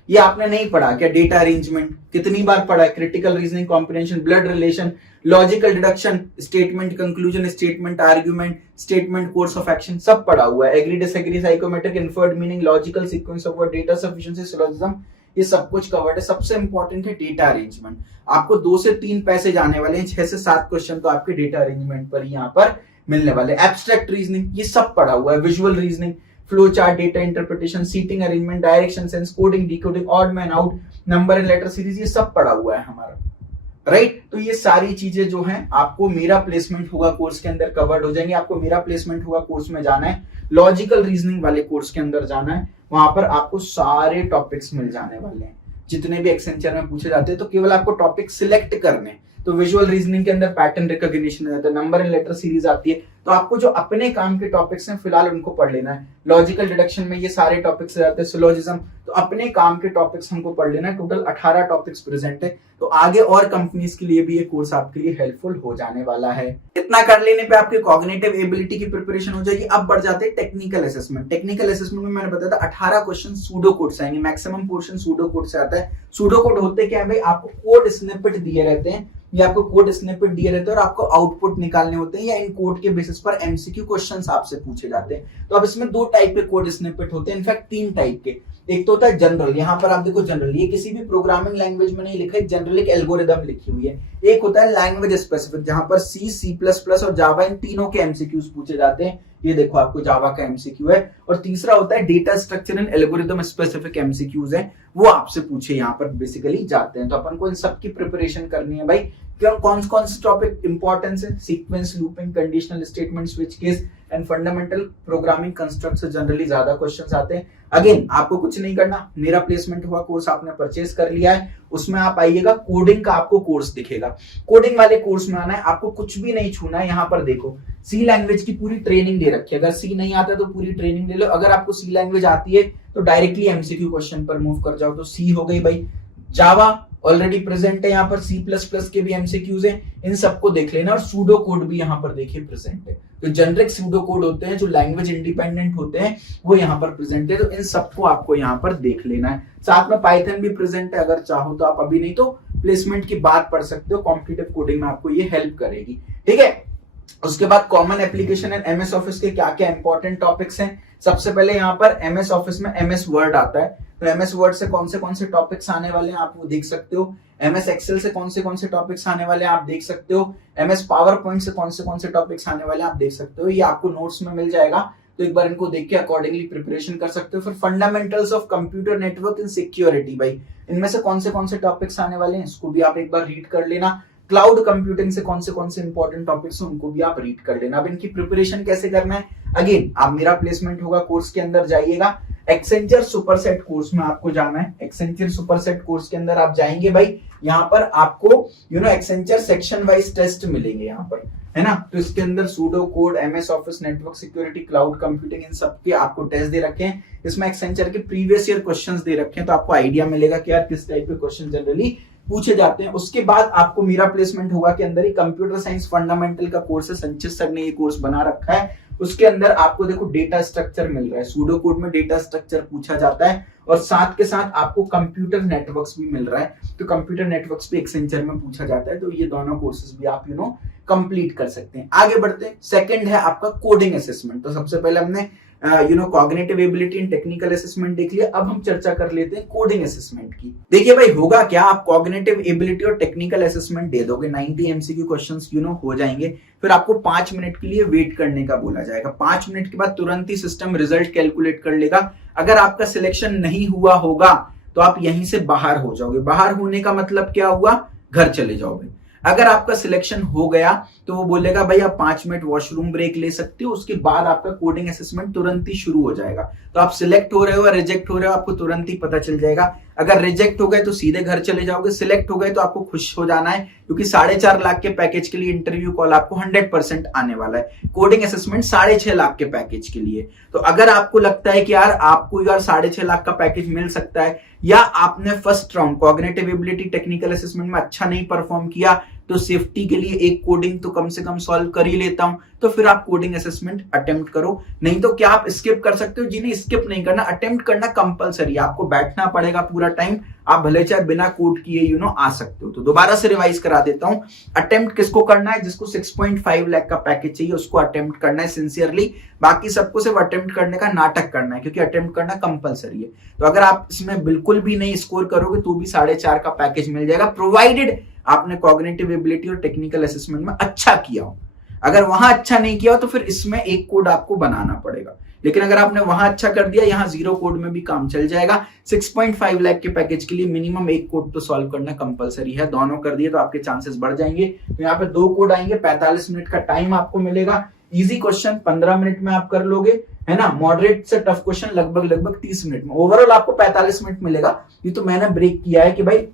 ये आपने नहीं पढ़ा क्या? डेटा अरेंजमेंट कितनी बार पढ़ा है, critical reasoning, comprehension, blood relation, logical deduction, statement conclusion, statement argument, statement course of action, सब पढ़ा हुआ है। Agree disagree, psychometric, inferred meaning, logical sequence of word, data sufficiency, syllogism, ये सब कुछ कवर्ड है। सबसे इंपॉर्टेंट है डेटा अरेंजमेंट। आपको 2 से 3 पैसे जाने वाले हैं, 6 से 7 क्वेश्चन तो आपके डेटा अरेंजमेंट पर ही यहाँ पर मिलने वाले। एब्स्ट्रैक्ट रीजनिंग ये सब पढ़ा हुआ है। Visual reasoning, flow chart, data interpretation, seating arrangement, direction sense, coding, decoding, odd man out, number and letter series, ये सब पढ़ा हुआ है हमारा, राइट। तो ये सारी चीजें जो हैं आपको मेरा प्लेसमेंट होगा कोर्स के अंदर कवर्ड हो जाएंगे। आपको मेरा प्लेसमेंट होगा कोर्स में जाना है, लॉजिकल रीजनिंग वाले कोर्स के अंदर जाना है, वहां पर आपको सारे टॉपिक्स मिल जाने वाले हैं जितने भी एक्सेंचर में पूछे जाते हैं। तो केवल आपको टॉपिक सिलेक्ट करने। तो विजुअल रीजनिंग के अंदर पैटर्न रिकॉग्निशन आ जाता है, नंबर एंड लेटर सीरीज आती है। तो आपको जो अपने काम के टॉपिक्स हैं फिलहाल उनको पढ़ लेना है। लॉजिकल डिडक्शन में ये सारे टॉपिक्स आ जाते हैं, सिलोजिज्म, तो अपने काम के टॉपिक्स हमको पढ़ लेना है। टोटल 18 टॉपिक्स प्रेजेंट है। तो आगे और कंपनीज के लिए भी ये कोर्स आपके लिए हेल्पफुल हो जाने वाला है। इतना कर लेने पे आपके कॉग्निटिव एबिलिटी की प्रिपरेशन हो जाएगी। अब बढ़ जाते हैं टेक्निकल असेसमेंट। टेक्निकल असेसमेंट में मैंने बताया था 18 क्वेश्चन सूडो कोड से आएंगे, मैक्सिमम पोर्शन सूडो कोड से आता है। सूडो कोड होते क्या है भाई, आपको कोड स्निपेट दिए रहते हैं, ये आपको कोड स्निपेट दिए रहते हैं और आपको आउटपुट निकालने होते हैं, या इन कोड के बेसिस पर एमसीक्यू क्वेश्चंस आपसे पूछे जाते हैं। तो अब इसमें 2 टाइप के कोड स्निपेट होते हैं, इनफैक्ट 3 टाइप के। एक तो होता है जनरल, यहाँ पर आप देखो जनरल, ये किसी भी प्रोग्रामिंग लैंग्वेज में नहीं लिखा है, जनरल एक एल्गोरिदम लिखी हुई है। एक होता है लैंग्वेज स्पेसिफिक, जहां पर सी, C++ और जावा इन तीनों के एमसीक्यूज पूछे जाते हैं। ये देखो आपको जावा का एमसीक्यू है। और तीसरा होता है data structure and algorithm specific MCQs है, वो आपसे पूछे यहाँ पर बेसिकली जाते हैं। तो अपन को इन सब की प्रिपरेशन करनी है भाई। क्यों कौन कौन से टॉपिक इंपॉर्टेंस है, sequence, looping, conditional statement, switch case and fundamental programming construct से जनरली ज्यादा क्वेश्चंस आते हैं। अगेन आपको कुछ नहीं करना, मेरा प्लेसमेंट हुआ कोर्स आपने परचेज कर लिया है, उसमें आप आइएगा, कोडिंग का आपको कोर्स दिखेगा। कोडिंग वाले कोर्स में आना है, आपको कुछ भी नहीं छूना है। यहाँ पर देखो सी लैंग्वेज की पूरी ट्रेनिंग दे रखी है, अगर सी नहीं आता तो पूरी ट्रेनिंग ले लो। अगर आपको सी लैंग्वेज आती है तो डायरेक्टली एमसीक्यू क्वेश्चन पर मूव कर जाओ। तो सी हो गई भाई, जावा ऑलरेडी प्रेजेंट है यहाँ पर, सी प्लस प्लस के भी एमसीक्यूज हैं, इन सबको देख लेना। और सूडो कोड भी यहाँ पर देखिए प्रेजेंट है। तो जेनरिक सूडो कोड होते हैं जो लैंग्वेज इंडिपेंडेंट होते हैं, वो यहाँ पर प्रेजेंट है। तो इन सबको आपको यहाँ पर देख लेना है। साथ में पाइथन भी प्रेजेंट है, अगर चाहो तो आप अभी नहीं तो प्लेसमेंट की बात पढ़ सकते हो, कॉम्पिटिटिव कोडिंग में आपको ये हेल्प करेगी। ठीक है, उसके बाद common application and MS office के क्या क्या इंपॉर्टेंट टॉपिक्स हैं। सबसे पहले यहाँ पर एमएस ऑफिस में एमएस वर्ड आता है, तो एमएस वर्ड से कौन से टॉपिक्स आने वाले हैं आप वो देख सकते हो। एमएस एक्सेल से कौन से टॉपिक्स आने वाले हैं आप देख सकते हो। एमएस पावर पॉइंट से कौन से टॉपिक्स आने वाले हैं आप देख सकते हो। ये आपको नोट्स में मिल जाएगा, तो एक बार इनको देख के अकॉर्डिंगली प्रिपरेशन कर सकते हो। फिर fundamentals of computer network and security, भाई इनमें से कौन से टॉपिक्स आने वाले हैं, इसको भी आप एक बार रीड कर लेना। क्लाउड कंप्यूटिंग से कौन से इंपॉर्टेंट टॉपिक्स हैं उनको भी आप रीड कर लेना। अब इनकी प्रिपरेशन कैसे करना है, अगेन आप मेरा प्लेसमेंट होगा कोर्स के अंदर जाइएगा, एक्सेंचर सुपरसेट कोर्स में आपको जाना है। एक्सेंचर सुपरसेट कोर्स के अंदर आप जाएंगे भाई, यहाँ पर आपको एक्सेंचर सेक्शन वाइज टेस्ट मिलेंगे यहाँ पर, है ना। तो इसके अंदर pseudo code, MS Office, network security, cloud computing, इन सब के आपको टेस्ट दे रखे हैं। इसमें एक्सेंचर के प्रीवियस ईयर क्वेश्चंस दे रखे हैं, तो आपको आइडिया मिलेगा कि यार किस टाइप के क्वेश्चन जनरली पूछे जाते हैं। उसके बाद आपको मेरा प्लेसमेंट होगा के अंदर ही कंप्यूटर साइंस फंडामेंटल का कोर्स है, संचित सर ने ये कोर्स बना रखा है। उसके अंदर आपको देखो डेटा स्ट्रक्चर मिल रहा है, सूडो कोड में डेटा स्ट्रक्चर पूछा जाता है, और साथ के साथ आपको कंप्यूटर नेटवर्क्स भी मिल रहा है। तो कंप्यूटर नेटवर्क्स भी एक्सेंचर में पूछा जाता है, तो ये दोनों कोर्सेज भी आप कंप्लीट कर सकते हैं। आगे बढ़ते हैं, सेकंड है आपका कोडिंग असेसमेंट। तो सबसे पहले हमने cognitive ability and technical assessment देख लिया, अब हम चर्चा कर लेते हैं कोडिंग असेसमेंट की। देखिए भाई होगा क्या, आप कॉग्निटिव एबिलिटी और टेक्निकल असेसमेंट दे दोगे, 90 एमसीक्यू क्वेश्चंस हो जाएंगे। फिर आपको 5 मिनट के लिए वेट करने का बोला जाएगा। 5 मिनट के बाद तुरंत ही सिस्टम रिजल्ट कैलकुलेट कर लेगा। अगर आपका सिलेक्शन नहीं हुआ होगा तो आप यहीं से बाहर हो जाओगे। बाहर होने का मतलब क्या हुआ, घर चले जाओगे। अगर आपका सिलेक्शन हो गया तो वो बोलेगा भाई आप 5 मिनट वॉशरूम ब्रेक ले सकते हो, उसके बाद आपका कोडिंग असेसमेंट तुरंत ही शुरू हो जाएगा। तो आप सिलेक्ट हो रहे हो या रिजेक्ट हो रहे हो आपको तुरंत ही पता चल जाएगा। अगर रिजेक्ट हो गए तो सीधे घर चले जाओगे, सिलेक्ट हो गए तो आपको खुश हो जाना है, क्योंकि 4.5 लाख के पैकेज के लिए इंटरव्यू कॉल आपको 100% आने वाला है। कोडिंग असेसमेंट 6.5 लाख के पैकेज के लिए। तो अगर आपको लगता है कि यार आपको 6.5 लाख का पैकेज मिल सकता है, या आपने first round cognitive ability technical assessment में अच्छा नहीं परफॉर्म किया, तो सेफ्टी के लिए एक कोडिंग तो कम से कम सॉल्व कर ही लेता हूं, तो फिर आप कोडिंग असेसमेंट अटेम्प्ट करो। नहीं तो क्या आप स्किप कर सकते हो, जिन्हें स्किप नहीं करना, अटेम्प्ट करना कंपलसरी है। आपको बैठना पड़ेगा पूरा टाइम, आप भले चाहे बिना कोड किए आ सकते हो। तो दोबारा से रिवाइज करा देता हूं, अटेम्प्ट किसको करना है, जिसको 6.5 लाख का पैकेज चाहिए उसको अटेम्प्ट करना है सिंसियरली। बाकी सबको सिर्फ अटेम्प्ट करने का नाटक करना है, क्योंकि अटेम्प्ट करना कंपलसरी है। तो अगर आप इसमें बिल्कुल भी नहीं स्कोर करोगे तो भी 4.5 का पैकेज मिल जाएगा, प्रोवाइडेड आपने कॉग्निटिव एबिलिटी और टेक्निकल असेसमेंट में अच्छा किया हो। अगर वहां अच्छा नहीं किया हो तो फिर इसमें एक कोड आपको बनाना पड़ेगा। लेकिन अगर आपने वहां अच्छा कर दिया, यहाँ 0 कोड में भी काम चल जाएगा। 6.5 लाख के पैकेज के लिए मिनिमम एक कोड तो सॉल्व करना कंपलसरी है। दोनों कर दिए तो आपके चांसेस बढ़ जाएंगे। तो यहाँ पे 2 कोड आएंगे, 45 मिनट का टाइम आपको मिलेगा। इजी क्वेश्चन 15 मिनट में आप कर लोगे, है ना। मॉडरेट से टफ क्वेश्चन लगभग 30 मिनट में। ओवरऑल आपको 45 मिनट मिलेगा। ये तो मैंने ब्रेक किया है कि भाई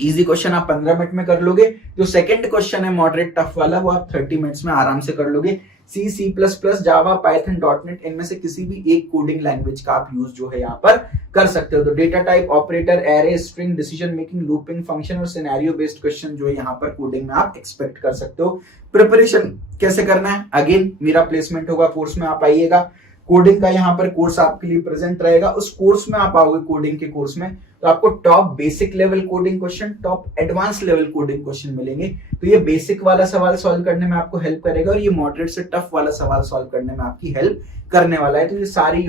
इजी क्वेश्चन आप 15 मिनट में कर लोगे। जो सेकंड क्वेश्चन है मॉडरेट टफ वाला, वो आप 30 मिनट्स में आराम से कर लोगे। सी, सी प्लस प्लस, जावा, पाइथन, डॉटनेट, इनमें से किसी भी एक कोडिंग लैंग्वेज का आप यूज यहाँ पर कर सकते हो। तो data type, operator, array, string, decision making, looping, function और सिनेरियो बेस्ड क्वेश्चन यहाँ पर कोडिंग में आप एक्सपेक्ट कर सकते हो। प्रिपरेशन कैसे करना है, अगेन मेरा प्लेसमेंट होगा कोर्स में आप आइएगा। कोडिंग का यहाँ पर कोर्स आपके लिए प्रेजेंट रहेगा। उस कोर्स में आप आओगे, कोडिंग के कोर्स में, तो आपको top basic level coding question, top advance level coding question मिलेंगे। तो ये बेसिक वाला सवाल सॉल्व करने में आपको हेल्प करेगा, और ये मॉडरेट से टफ वाला सवाल सॉल्व करने में आपकी हेल्प करने वाला है। तो ये सारी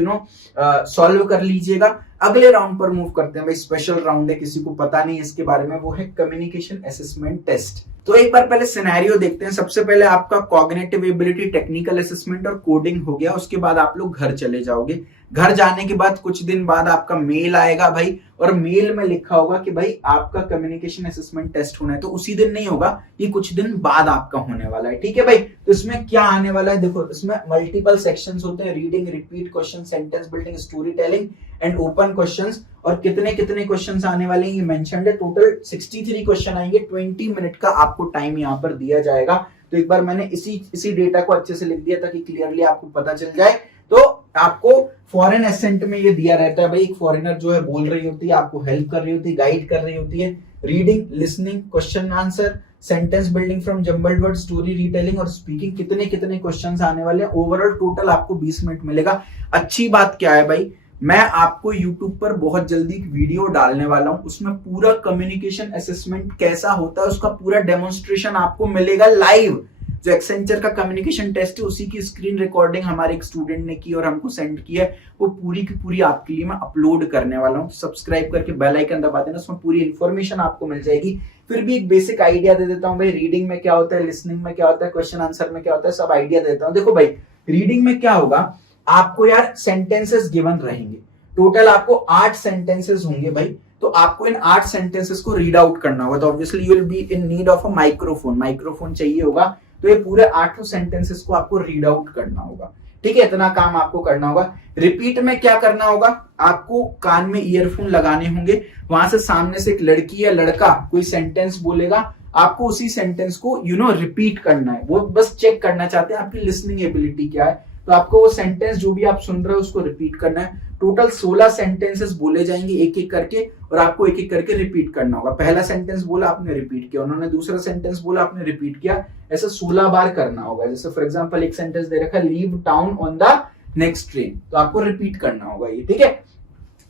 सॉल्व कर लीजिएगा। अगले राउंड पर मूव करते हैं भाई। स्पेशल राउंड है, किसी को पता नहीं इसके बारे में, वो है कम्युनिकेशन असेसमेंट टेस्ट। तो एक बार पहले सिनेरियो देखते हैं। सबसे पहले आपका कॉग्निटिव एबिलिटी, टेक्निकल असेसमेंट और कोडिंग हो गया। उसके बाद आप लोग घर चले जाओगे। घर जाने के बाद कुछ दिन बाद आपका मेल आएगा भाई, और मेल में लिखा होगा कि भाई आपका कम्युनिकेशन असेसमेंट टेस्ट होना है। तो उसी दिन नहीं होगा, ये कुछ दिन बाद आपका होने वाला है, ठीक है भाई। तो इसमें क्या आने वाला है, देखो इसमें मल्टीपल सेक्शंस होते हैं, reading, repeat question, sentence building, story telling and open questions. और कितने कितने क्वेश्चंस आने वाले हैं ये मेंशन्ड है। टोटल 63 क्वेश्चन आएंगे। 20 मिनट का आपको टाइम यहाँ पर दिया जाएगा। तो एक बार मैंने इसी डेटा को अच्छे से लिख दिया ताकि क्लियरली आपको पता चल जाए। तो आपको फॉरेन एसेंट में ये दिया रहता है भाई, एक फॉरेनर जो है बोल रही होती है, आपको हेल्प कर रही होती है, गाइड कर रही होती है। Reading, listening, question answer, sentence building from jumbled word, story retelling और स्पीकिंग, कितने कितने क्वेश्चंस आने वाले हैं। ओवरऑल टोटल आपको 20 मिनट मिलेगा। अच्छी बात क्या है भाई, मैं आपको YouTube पर बहुत जल्दी एक वीडियो डालने वाला हूं, उसमें पूरा कम्युनिकेशन असेसमेंट कैसा होता है उसका पूरा डेमोन्स्ट्रेशन आपको मिलेगा लाइव। जो एक्सेंचर का कम्युनिकेशन टेस्ट है उसी की स्क्रीन रिकॉर्डिंग हमारे एक स्टूडेंट ने की और हमको सेंड की है, वो पूरी की पूरी आपके लिए मैं अपलोड करने वाला हूं। सब्सक्राइब करके बेल आइकन दबा देना, उसमें पूरी इंफॉर्मेशन आपको मिल जाएगी। फिर भी एक बेसिक आइडिया दे देता हूं भाई, रीडिंग में क्या होता है, लिसनिंग में क्या होता है, क्वेश्चन आंसर में क्या होता है, सब आइडिया देता हूं। देखो भाई, रीडिंग में क्या होगा, आपको यार सेंटेंसेस गिवन रहेंगे। टोटल आपको 8 सेंटेंसेस होंगे भाई। तो आपको इन 8 सेंटेंसेस को रीड आउट करना होगा। तो obviously you will be in need of a microphone चाहिए होगा। तो ये पूरे 8 सेंटेंसेस को आपको रीड आउट करना होगा, ठीक है। इतना काम आपको करना होगा। रिपीट में क्या करना होगा, आपको कान में ईयरफोन लगाने होंगे, वहां से सामने से एक लड़की या लड़का कोई सेंटेंस बोलेगा, आपको उसी सेंटेंस को रिपीट करना है। वो बस चेक करना चाहते हैं आपकी लिसनिंग एबिलिटी क्या है। तो आपको वो सेंटेंस जो भी आप सुन रहे हो उसको रिपीट करना है। टोटल 16 सेंटेंसेस बोले जाएंगे एक एक करके, और आपको एक एक करके रिपीट करना होगा। पहला सेंटेंस बोला, आपने रिपीट किया, उन्होंने दूसरा सेंटेंस बोला, आपने रिपीट किया। ऐसा 16 बार करना होगा। जैसे फॉर एग्जांपल एक सेंटेंस दे रखा है, leave town on the next train, तो आपको रिपीट करना होगा ये, ठीक है।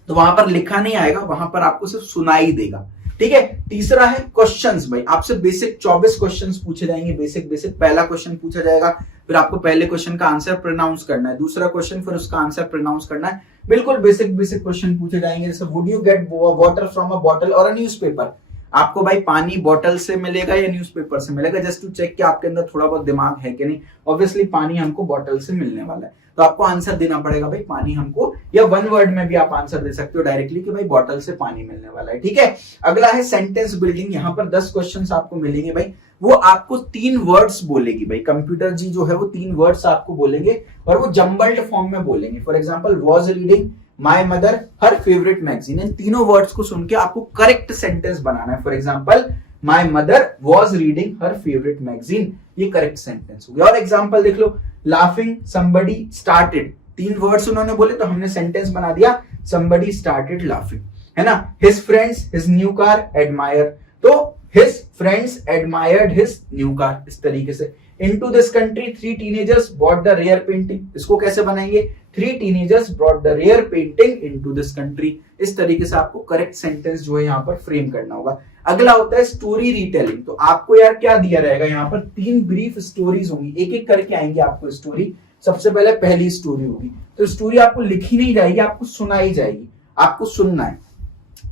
तो वहां पर लिखा नहीं आएगा, वहां पर आपको सिर्फ सुनाई देगा, ठीक है। तीसरा है क्वेश्चंस भाई, आपसे बेसिक 24 क्वेश्चंस पूछे जाएंगे। बेसिक पहला क्वेश्चन पूछा जाएगा, फिर आपको पहले क्वेश्चन का आंसर प्रोनाउंस करना है, दूसरा क्वेश्चन फिर उसका आंसर प्रोनाउंस करना है। बिल्कुल बेसिक क्वेश्चन पूछे जाएंगे। जैसे would you get water from a bottle और अ न्यूज़पेपर, आपको भाई पानी बॉटल से मिलेगा या न्यूज़पेपर से मिलेगा, जस्ट टू चेक कि आपके अंदर थोड़ा बहुत दिमाग है कि नहीं। ऑब्वियसली पानी हमको बॉटल से मिलने वाला है, तो आपको आंसर देना पड़ेगा भाई पानी हमको, या 1 वर्ड में भी आप आंसर दे सकते हो डायरेक्टली कि भाई बॉटल से पानी मिलने वाला है, ठीक है। अगला है सेंटेंस बिल्डिंग। यहाँ पर 10 क्वेश्चंस आपको मिलेंगे भाई। वो आपको 3 वर्ड्स बोलेगी भाई, कंप्यूटर जी जो है वो 3 वर्ड्स आपको बोलेंगे और वो जम्बल्ड फॉर्म में बोलेंगे। For example, was reading my mother her favourite magazine. इन तीनों वर्ड्स को सुन के आपको करेक्ट सेंटेंस बनाना है। For example, my mother was reading her favourite magazine, ये करेक्ट सेंटेंस हो गया। और एग्जाम्पल देख लो, लाफिंग समबडी स्टार्टेड, 3 वर्ड्स उन्होंने बोले तो हमने सेंटेंस बना दिया, समबडी स्टार्टेड लाफिंग, है ना। His friends his new car admire, तो his friends admired his new car, इस तरीके से। Into this country 3 teenagers bought the rare painting, इसको कैसे बनाएंगे, 3 teenagers brought the rare painting into this country। इस तरीके से आपको करेक्ट सेंटेंस जो है यहाँ पर फ्रेम करना होगा। अगला होता है स्टोरी रीटेलिंग। तो आपको यार क्या दिया रहेगा, यहाँ पर 3 ब्रीफ स्टोरीज होंगी, एक एक करके आएंगे आपको स्टोरी। सबसे पहले पहली स्टोरी होगी, तो स्टोरी आपको लिखी नहीं जाएगी, आपको सुनाई जाएगी, आपको सुनना है।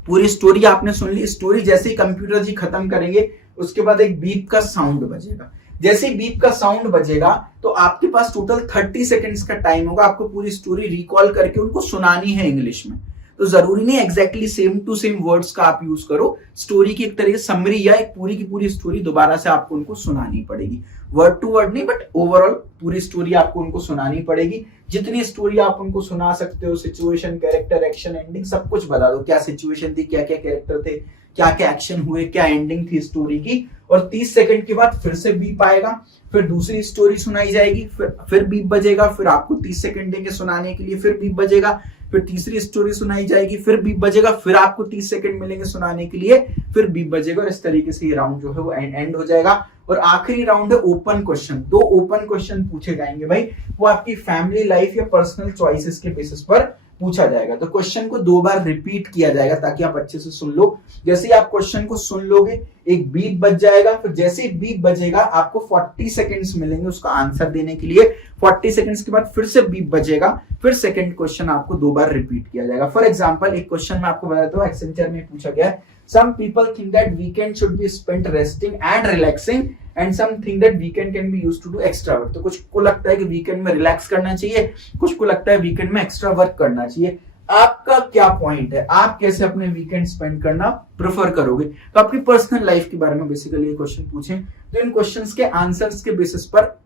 पूरी स्टोरी आपने सुन ली। स्टोरी जैसे ही कंप्यूटर जी खत्म करेंगे उसके बाद एक बीप का साउंड बजेगा। जैसे ही बीप का साउंड बजेगा तो आपके पास टोटल 30 सेकंड्स का टाइम होगा, आपको पूरी स्टोरी रिकॉल करके उनको सुनानी है इंग्लिश में। तो जरूरी नहीं exactly same to same words का आप यूज करो, स्टोरी की एक तरीके से समरी या एक पूरी की पूरी स्टोरी दोबारा से आपको उनको सुनानी पड़ेगी। वर्ड टू वर्ड नहीं, बट ओवरऑल पूरी स्टोरी आपको उनको सुनानी पड़ेगी। जितनी स्टोरी आप उनको सुना सकते हो, सिचुएशन, कैरेक्टर, एक्शन, एंडिंग, सब कुछ बता दो। क्या सिचुएशन थी, क्या क्या कैरेक्टर थे, क्या क्या एक्शन हुए, क्या एंडिंग थी स्टोरी की। और 30 सेकंड के बाद फिर से बीप आएगा, फिर दूसरी स्टोरी सुनाई जाएगी, फिर बीप बजेगा, फिर आपको 30 सेकंड देंगे सुनाने के लिए, फिर बीप बजेगा, फिर तीसरी स्टोरी सुनाई जाएगी, फिर बीप बजेगा, फिर आपको 30 सेकंड मिलेंगे सुनाने के लिए, फिर बीप बजेगा। और इस तरीके से ये राउंड जो है वो एंड हो जाएगा। और आखिरी राउंड है ओपन क्वेश्चन। 2 ओपन क्वेश्चन पूछे जाएंगे भाई, वो आपकी फैमिली लाइफ या पर्सनल चॉइसेस के बेसिस पर पूछा जाएगा। तो क्वेश्चन को 2 बार रिपीट किया जाएगा ताकि आप अच्छे से सुन लो। जैसे ही आप क्वेश्चन को सुन लोगे एक बीप बज जाएगा, फिर जैसे ही बीप बजेगा आपको 40 सेकंड्स मिलेंगे उसका आंसर देने के लिए। 40 सेकंड्स के बाद फिर से बीप बजेगा, फिर सेकंड क्वेश्चन आपको 2 बार रिपीट किया जाएगा। फॉर एग्जांपल एक क्वेश्चन मैं आपको बताता हूँ, एक्सेंचर में पूछा गया है, some people think that weekend should be spent resting and relaxing and some think that weekend can be used to do extra work। तो कुछ को लगता है कि वीकेंड में रिलैक्स करना चाहिए, कुछ को लगता है वीकेंड में एक्स्ट्रा वर्क करना चाहिए। आपका क्या पॉइंट है, आप कैसे अपने वीकेंड स्पेंड करना प्रेफर करोगे? तो आपकी पर्सनल लाइफ के बारे में बेसिकली ये क्वेश्चन पूछे, तो इन क्वेश्चंस के आंसर्स के बेसिस पर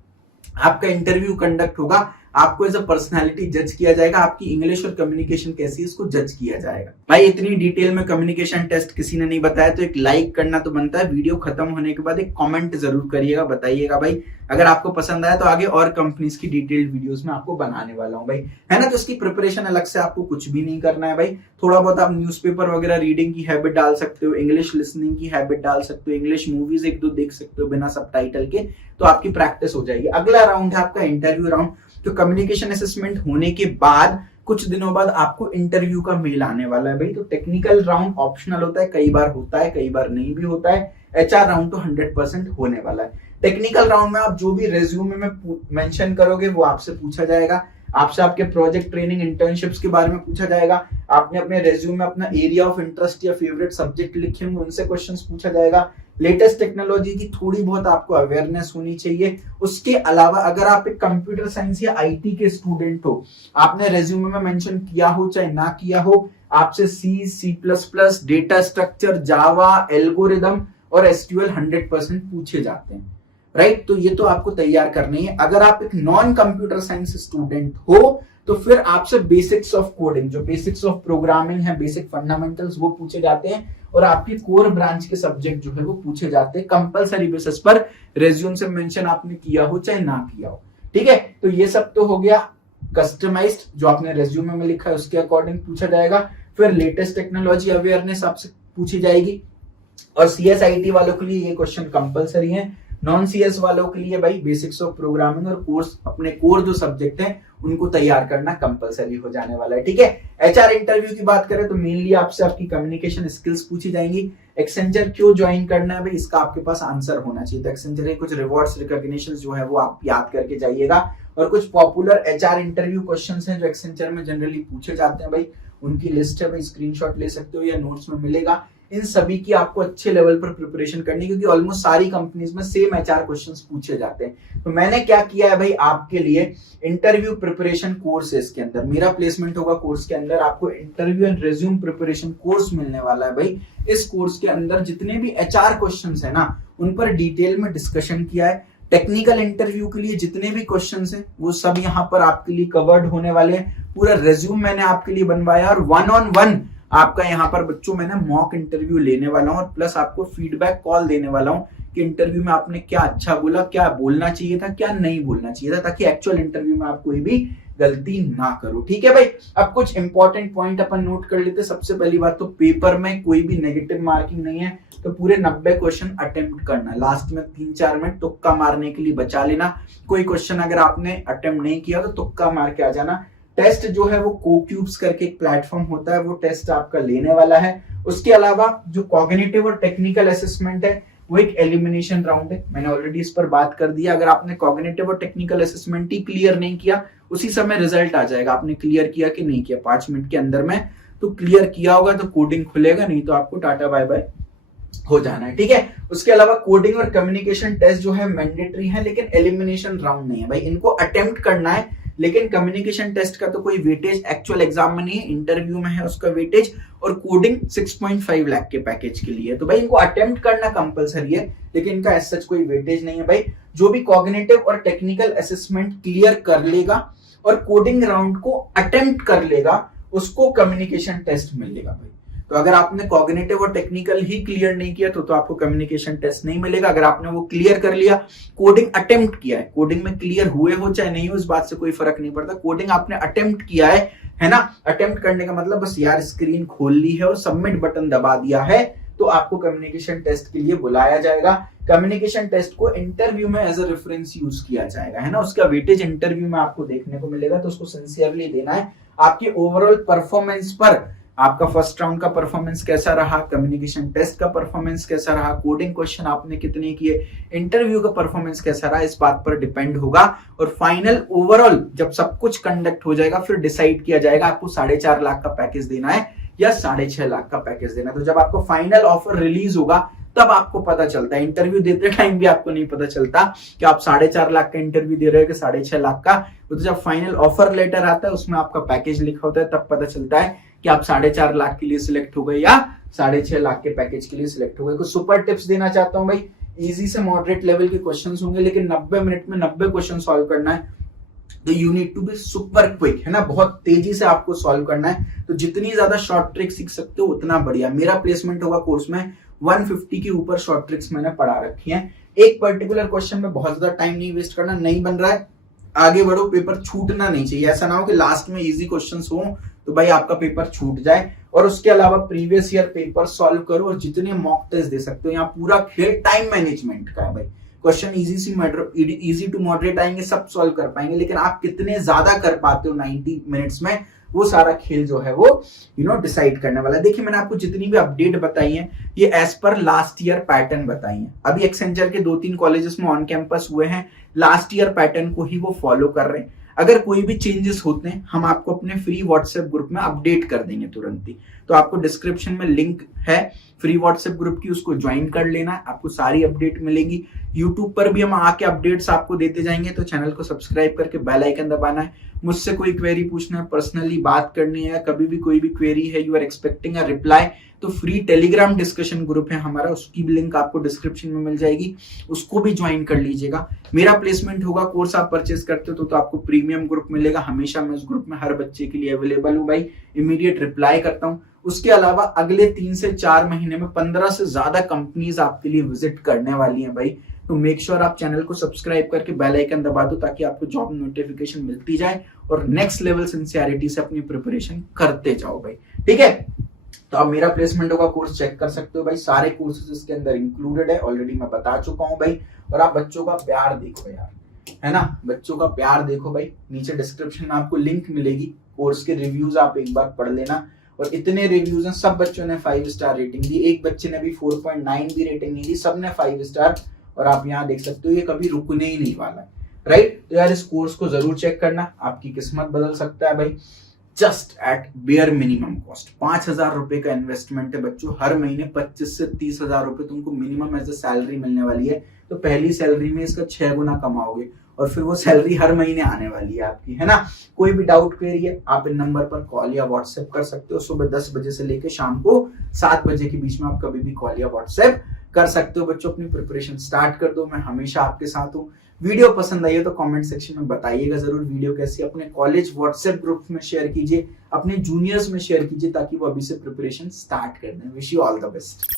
आपका इंटरव्यू कंडक्ट होगा, आपको एज अ पर्सनालिटी जज किया जाएगा, आपकी इंग्लिश और कम्युनिकेशन कैसी है इसको जज किया जाएगा। भाई इतनी डिटेल में कम्युनिकेशन टेस्ट किसी ने नहीं बताया तो एक लाइक करना तो बनता है। वीडियो खत्म होने के बाद एक कमेंट जरूर करिएगा, बताइएगा भाई अगर आपको पसंद आया तो आगे और कंपनीज की डिटेल्ड वीडियोस में आपको बनाने वाला हूं भाई, है ना। तो इसकी प्रिपरेशन अलग से आपको कुछ भी नहीं करना है भाई। थोड़ा बहुत आप न्यूज़पेपर वगैरह रीडिंग की हैबिट डाल सकते हो, इंग्लिश लिसनिंग की हैबिट डाल सकते हो, इंग्लिश मूवीज 1-2 देख सकते हो बिना सबटाइटल के, तो आपकी प्रैक्टिस हो जाएगी। अगला राउंड है आपका इंटरव्यू राउंड। तो कम्युनिकेशन असेसमेंट होने के बाद कुछ दिनों बाद आपको इंटरव्यू का मेल आने वाला है भाई। तो टेक्निकल राउंड ऑप्शनल होता है, कई बार होता है, कई बार नहीं भी होता है। एचआर राउंड तो 100% होने वाला है। टेक्निकल राउंड में आप जो भी रेज्यूमे में मेंशन करोगे वो आपसे पूछा जाएगा, आपसे आपके प्रोजेक्ट, ट्रेनिंग, इंटर्नशिप्स के बारे में पूछा जाएगा। आपने अपने रेज्यूमे में अपना एरिया ऑफ इंटरेस्ट या फेवरेट सब्जेक्ट लिखे होंगे, उनसे क्वेश्चंस पूछा जाएगा। लेटेस्ट टेक्नोलॉजी की थोड़ी बहुत आपको अवेयरनेस होनी चाहिए। उसके अलावा अगर आप एक कंप्यूटर साइंस या आईटी के स्टूडेंट हो, आपने रेज्यूमे में मेंशन किया हो चाहे ना किया हो, आपसे C++, डेटा स्ट्रक्चर, जावा, एल्गोरिदम और एसक्यूएल 100% पूछे जाते हैं, राइट। तो ये तो आपको तैयार करनी है। अगर आप एक नॉन कंप्यूटर साइंस स्टूडेंट हो तो फिर आपसे बेसिक्स ऑफ कोडिंग, जो बेसिक्स ऑफ प्रोग्रामिंग है, बेसिक फंडामेंटल्स, वो पूछे जाते हैं और आपकी कोर ब्रांच के सब्जेक्ट जो है वो पूछे जाते हैं कंपलसरी बेसिस पर, रेज्यूम से मेंशन आपने किया हो चाहे ना किया हो, ठीक है। तो ये सब तो हो गया कस्टमाइज्ड, जो आपने रेज्यूमे में लिखा है उसके अकॉर्डिंग पूछा जाएगा। फिर लेटेस्ट टेक्नोलॉजी अवेयरनेस आपसे पूछी जाएगी और CSIT वालों के लिए ये क्वेश्चन कंपलसरी है। नॉन CS वालों के लिए भाई बेसिक्स ऑफ प्रोग्रामिंग और कोर्स, अपने कोर जो सब्जेक्ट है उनको तैयार करना कंपलसरी हो जाने वाला है, ठीक है। HR इंटरव्यू की बात करें तो मेनली आपसे आपकी कम्युनिकेशन स्किल्स पूछी जाएंगी। एक्सेंचर क्यों ज्वाइन करना है भाई, इसका आपके पास आंसर होना चाहिए। तो एक्सेंचर के कुछ रिवॉर्ड्स, रिकॉग्निशन जो है वो आप याद करके जाइएगा। और कुछ पॉपुलर HR इंटरव्यू क्वेश्चंस हैं जो एक्सेंचर में जनरली पूछे जाते हैं भाई, उनकी लिस्ट है भाई, स्क्रीनशॉट ले सकते हो या नोट्स में मिलेगा। इन सभी की आपको अच्छे लेवल पर प्रिपरेशन करनी है क्योंकि ऑलमोस्ट सारी कंपनीज में सेम HR क्वेश्चंस पूछे जाते हैं। तो मैंने क्या किया है भाई आपके लिए, इंटरव्यू प्रिपरेशन कोर्स है इसके अंदर, मेरा प्लेसमेंट होगा कोर्स के अंदर, आपको interview and resume preparation course मिलने वाला है भाई। इस कोर्स के अंदर जितने भी HR क्वेश्चंस है ना उन पर डिटेल में डिस्कशन किया है। टेक्निकल इंटरव्यू के लिए जितने भी क्वेश्चंस हैं वो सब यहाँ पर आपके लिए कवर्ड होने वाले हैं। पूरा रिज्यूम मैंने आपके लिए बनवाया और 1-on-1 आपका यहाँ पर बच्चों मैं ना मॉक इंटरव्यू लेने वाला हूँ और प्लस आपको फीडबैक कॉल देने वाला हूँ कि इंटरव्यू में आपने क्या अच्छा बोला, क्या बोलना चाहिए था, क्या नहीं बोलना चाहिए था, ताकि एक्चुअल इंटरव्यू में आप कोई भी गलती ना करो, ठीक है भाई। अब कुछ इंपॉर्टेंट पॉइंट अपन नोट कर लेते। सबसे पहली बात तो पेपर में कोई भी नेगेटिव मार्किंग नहीं है, तो पूरे 90 क्वेश्चन अटेम्प्ट करना, लास्ट में 3-4 मिनट तुक्का मारने के लिए बचा लेना। कोई क्वेश्चन अगर आपने अटेम्प्ट नहीं किया तो तुक्का मार के आ जाना। टेस्ट जो है वो कोक्यूब्स करके एक प्लेटफॉर्म होता है, वो टेस्ट आपका लेने वाला है। उसके अलावा जो कॉग्निटिव और टेक्निकल असेसमेंट है वो एक एलिमिनेशन राउंड है, मैंने ऑलरेडी इस पर बात कर दिया। अगर आपने कॉग्निटिव और टेक्निकल असेसमेंट ही क्लियर नहीं किया उसी समय रिजल्ट आ जाएगा, आपने क्लियर किया कि नहीं किया 5 मिनट के अंदर में। तो क्लियर किया होगा तो कोडिंग खुलेगा, नहीं तो आपको टाटा बाय बाय हो जाना है, ठीक है। उसके अलावा कोडिंग और कम्युनिकेशन टेस्ट जो है मैंडेटरी है लेकिन एलिमिनेशन राउंड नहीं है भाई, इनको अटेम्प्ट करना है। लेकिन कम्युनिकेशन टेस्ट का तो कोई वेटेज एक्चुअल एग्जाम में नहीं है, इंटरव्यू में है उसका वेटेज। और कोडिंग 6.5 लाख के पैकेज के लिए, तो भाई इनको अटेम्प्ट करना कंपलसरी है लेकिन इनका एज सच कोई वेटेज नहीं है भाई। जो भी कॉग्निटिव और टेक्निकल असेसमेंट क्लियर कर लेगा और कोडिंग राउंड को अटेम्प्ट कर लेगा उसको कम्युनिकेशन टेस्ट मिलेगा भाई। तो अगर आपने कॉग्निटिव और टेक्निकल ही क्लियर नहीं किया तो आपको कम्युनिकेशन टेस्ट नहीं मिलेगा। अगर आपने वो क्लियर कर लिया, कोडिंग अटेम्प्ट किया है, कोडिंग में क्लियर हुए हो चाहे नहीं हो इस बात से कोई फर्क नहीं पड़ता, कोडिंग आपने अटेम्प्ट किया है ना। अटेम्प्ट करने का मतलब बस यार स्क्रीन खोल ली है और सबमिट बटन दबा दिया है, तो आपको कम्युनिकेशन टेस्ट के लिए बुलाया जाएगा। कम्युनिकेशन टेस्ट को इंटरव्यू में एज अ रेफरेंस यूज किया जाएगा, है ना, उसका वेटेज इंटरव्यू में आपको देखने को मिलेगा, तो उसको सिंसियरली देना है। आपके ओवरऑल परफॉर्मेंस पर, आपका फर्स्ट राउंड का परफॉर्मेंस कैसा रहा, कम्युनिकेशन टेस्ट का परफॉर्मेंस कैसा रहा, कोडिंग क्वेश्चन आपने कितने किए, इंटरव्यू का परफॉर्मेंस कैसा रहा, इस बात पर डिपेंड होगा। और फाइनल ओवरऑल जब सब कुछ कंडक्ट हो जाएगा फिर डिसाइड किया जाएगा आपको 4.5 लाख का पैकेज देना है या 6.5 लाख का पैकेज देना है। तो जब आपको फाइनल ऑफर रिलीज होगा तब आपको पता चलता है। इंटरव्यू देते टाइम भी आपको नहीं पता चलता कि आप 4.5 लाख का इंटरव्यू दे रहे हो कि 6.5 लाख का। तो जब फाइनल ऑफर लेटर आता है उसमें आपका पैकेज लिखा होता है, तब पता चलता है कि आप 4.5 लाख के लिए सिलेक्ट हो गए या 6.5 लाख के पैकेज के लिए सिलेक्ट हो गए। कुछ सुपर टिप्स देना चाहता हूं भाई, इजी से मॉडरेट लेवल के क्वेश्चंस होंगे, लेकिन 90 मिनट में 90 क्वेश्चन सॉल्व करना है, तो you need to be super quick, है ना, बहुत तेजी से आपको सॉल्व करना है। तो जितनी ज्यादा शॉर्ट ट्रिक सीख सकते हो उतना बढ़िया। मेरा प्लेसमेंट होगा कोर्स में 150 के ऊपर शॉर्ट ट्रिक्स मैंने पढ़ा रखी हैं। एक पर्टिकुलर क्वेश्चन में बहुत ज्यादा टाइम नहीं वेस्ट करना, नहीं बन रहा है आगे बढ़ो, पेपर छूटना नहीं चाहिए। ऐसा ना हो कि लास्ट में इजी क्वेश्चंस हो तो भाई आपका पेपर छूट जाए। और उसके अलावा प्रीवियस ईयर पेपर सॉल्व करो और जितने मॉक टेस्ट दे सकते हो। यहाँ पूरा खेल टाइम मैनेजमेंट का है भाई। क्वेश्चन इजी टू मॉडरेट आएंगे, सब सॉल्व कर पाएंगे, लेकिन आप कितने ज्यादा कर पाते हो 90 मिनट्स में, वो सारा खेल जो है वो डिसाइड करने वाला है। देखिए मैंने आपको जितनी भी अपडेट बताई है ये as per last year pattern बताई है। अभी एक्सेंचर के 2-3 कॉलेजेस में ऑन कैंपस हुए हैं, लास्ट ईयर पैटर्न को ही वो फॉलो कर रहे हैं। अगर कोई भी चेंजेस होते हैं हम आपको अपने फ्री व्हाट्सएप ग्रुप में अपडेट कर देंगे तुरंत ही। तो आपको डिस्क्रिप्शन में लिंक है फ्री व्हाट्सएप ग्रुप की, उसको ज्वाइन कर लेना है, आपको सारी अपडेट मिलेगी। यूट्यूब पर भी हम आके अपडेट्स आपको देते जाएंगे, तो चैनल को सब्सक्राइब करके बेल आइकन दबाना है। मुझसे कोई क्वेरी पूछना है, पर्सनली बात करनी है, कभी भी कोई भी क्वेरी है, you are expecting a reply, तो फ्री टेलीग्राम डिस्कशन ग्रुप है हमारा, उसकी भी लिंक आपको डिस्क्रिप्शन में मिल जाएगी, उसको भी ज्वाइन कर लीजिएगा। मेरा प्लेसमेंट होगा कोर्स आप परचेस करते हो तो आपको प्रीमियम ग्रुप मिलेगा, हमेशा मैं उस ग्रुप में हर बच्चे के लिए अवेलेबल हूँ भाई, इमीडिएट रिप्लाई करता हूँ। उसके अलावा अगले 3 से 4 महीने में 15 से ज्यादा कंपनीज आपके लिए विजिट करने वाली हैं भाई। तो मेक श्योर आप चैनल को सब्सक्राइब करके बेल आइकन दबा दो ताकि आपको जॉब नोटिफिकेशन मिलती जाए और नेक्स्ट लेवल सिंसियरिटी से अपनी प्रिपरेशन करते जाओ भाई, ठीक है। तो आप मेरा प्लेसमेंट होगा कोर्स चेक कर सकते हो भाई, सारे कोर्सेज इसके अंदर इंक्लूडेड है, ऑलरेडी मैं बता चुका हूं भाई। और आप बच्चों का प्यार देखो यार, है ना, बच्चों का प्यार देखो भाई। नीचे डिस्क्रिप्शन में आपको लिंक मिलेगी, कोर्स के रिव्यूज आप एक बार पढ़ लेना। और इतने रिव्यूज हैं, सब बच्चों ने 5 स्टार रेटिंग दी, एक बच्चे ने भी 4.9 भी रेटिंग नहीं दी, सबने 5 स्टार। और आप यहाँ देख सकते हो ये कभी रुकने ही नहीं वाला है, राइट। तो यार इस कोर्स को जरूर चेक करना, आपकी किस्मत बदल सकता है भाई। Just at bare minimum cost 5,000 रुपए का इन्वेस्टमेंट है बच्चों, हर महीने 25 से 30,000 रुपए तुमको मिनिमम एज ए सैलरी मिलने वाली है। तो पहली सैलरी में इसका 6 गुना कमाओगे और फिर वो सैलरी हर महीने आने वाली है आपकी, है ना। कोई भी डाउट क्वेरी है आप इन नंबर पर कॉल या व्हाट्सएप कर सकते हो। सुबह 10 बजे से लेकर शाम को 7 बजे के बीच में आप कभी भी कॉल या व्हाट्सएप कर सकते हो। बच्चों अपनी प्रिपरेशन स्टार्ट कर दो, मैं हमेशा आपके साथ हूँ। वीडियो पसंद आई है तो कमेंट सेक्शन में बताइएगा जरूर वीडियो कैसी, अपने कॉलेज व्हाट्सएप ग्रुप में शेयर कीजिए, अपने जूनियर्स में शेयर कीजिए ताकि वो अभी से प्रिपरेशन स्टार्ट कर दें। Wish you all the best.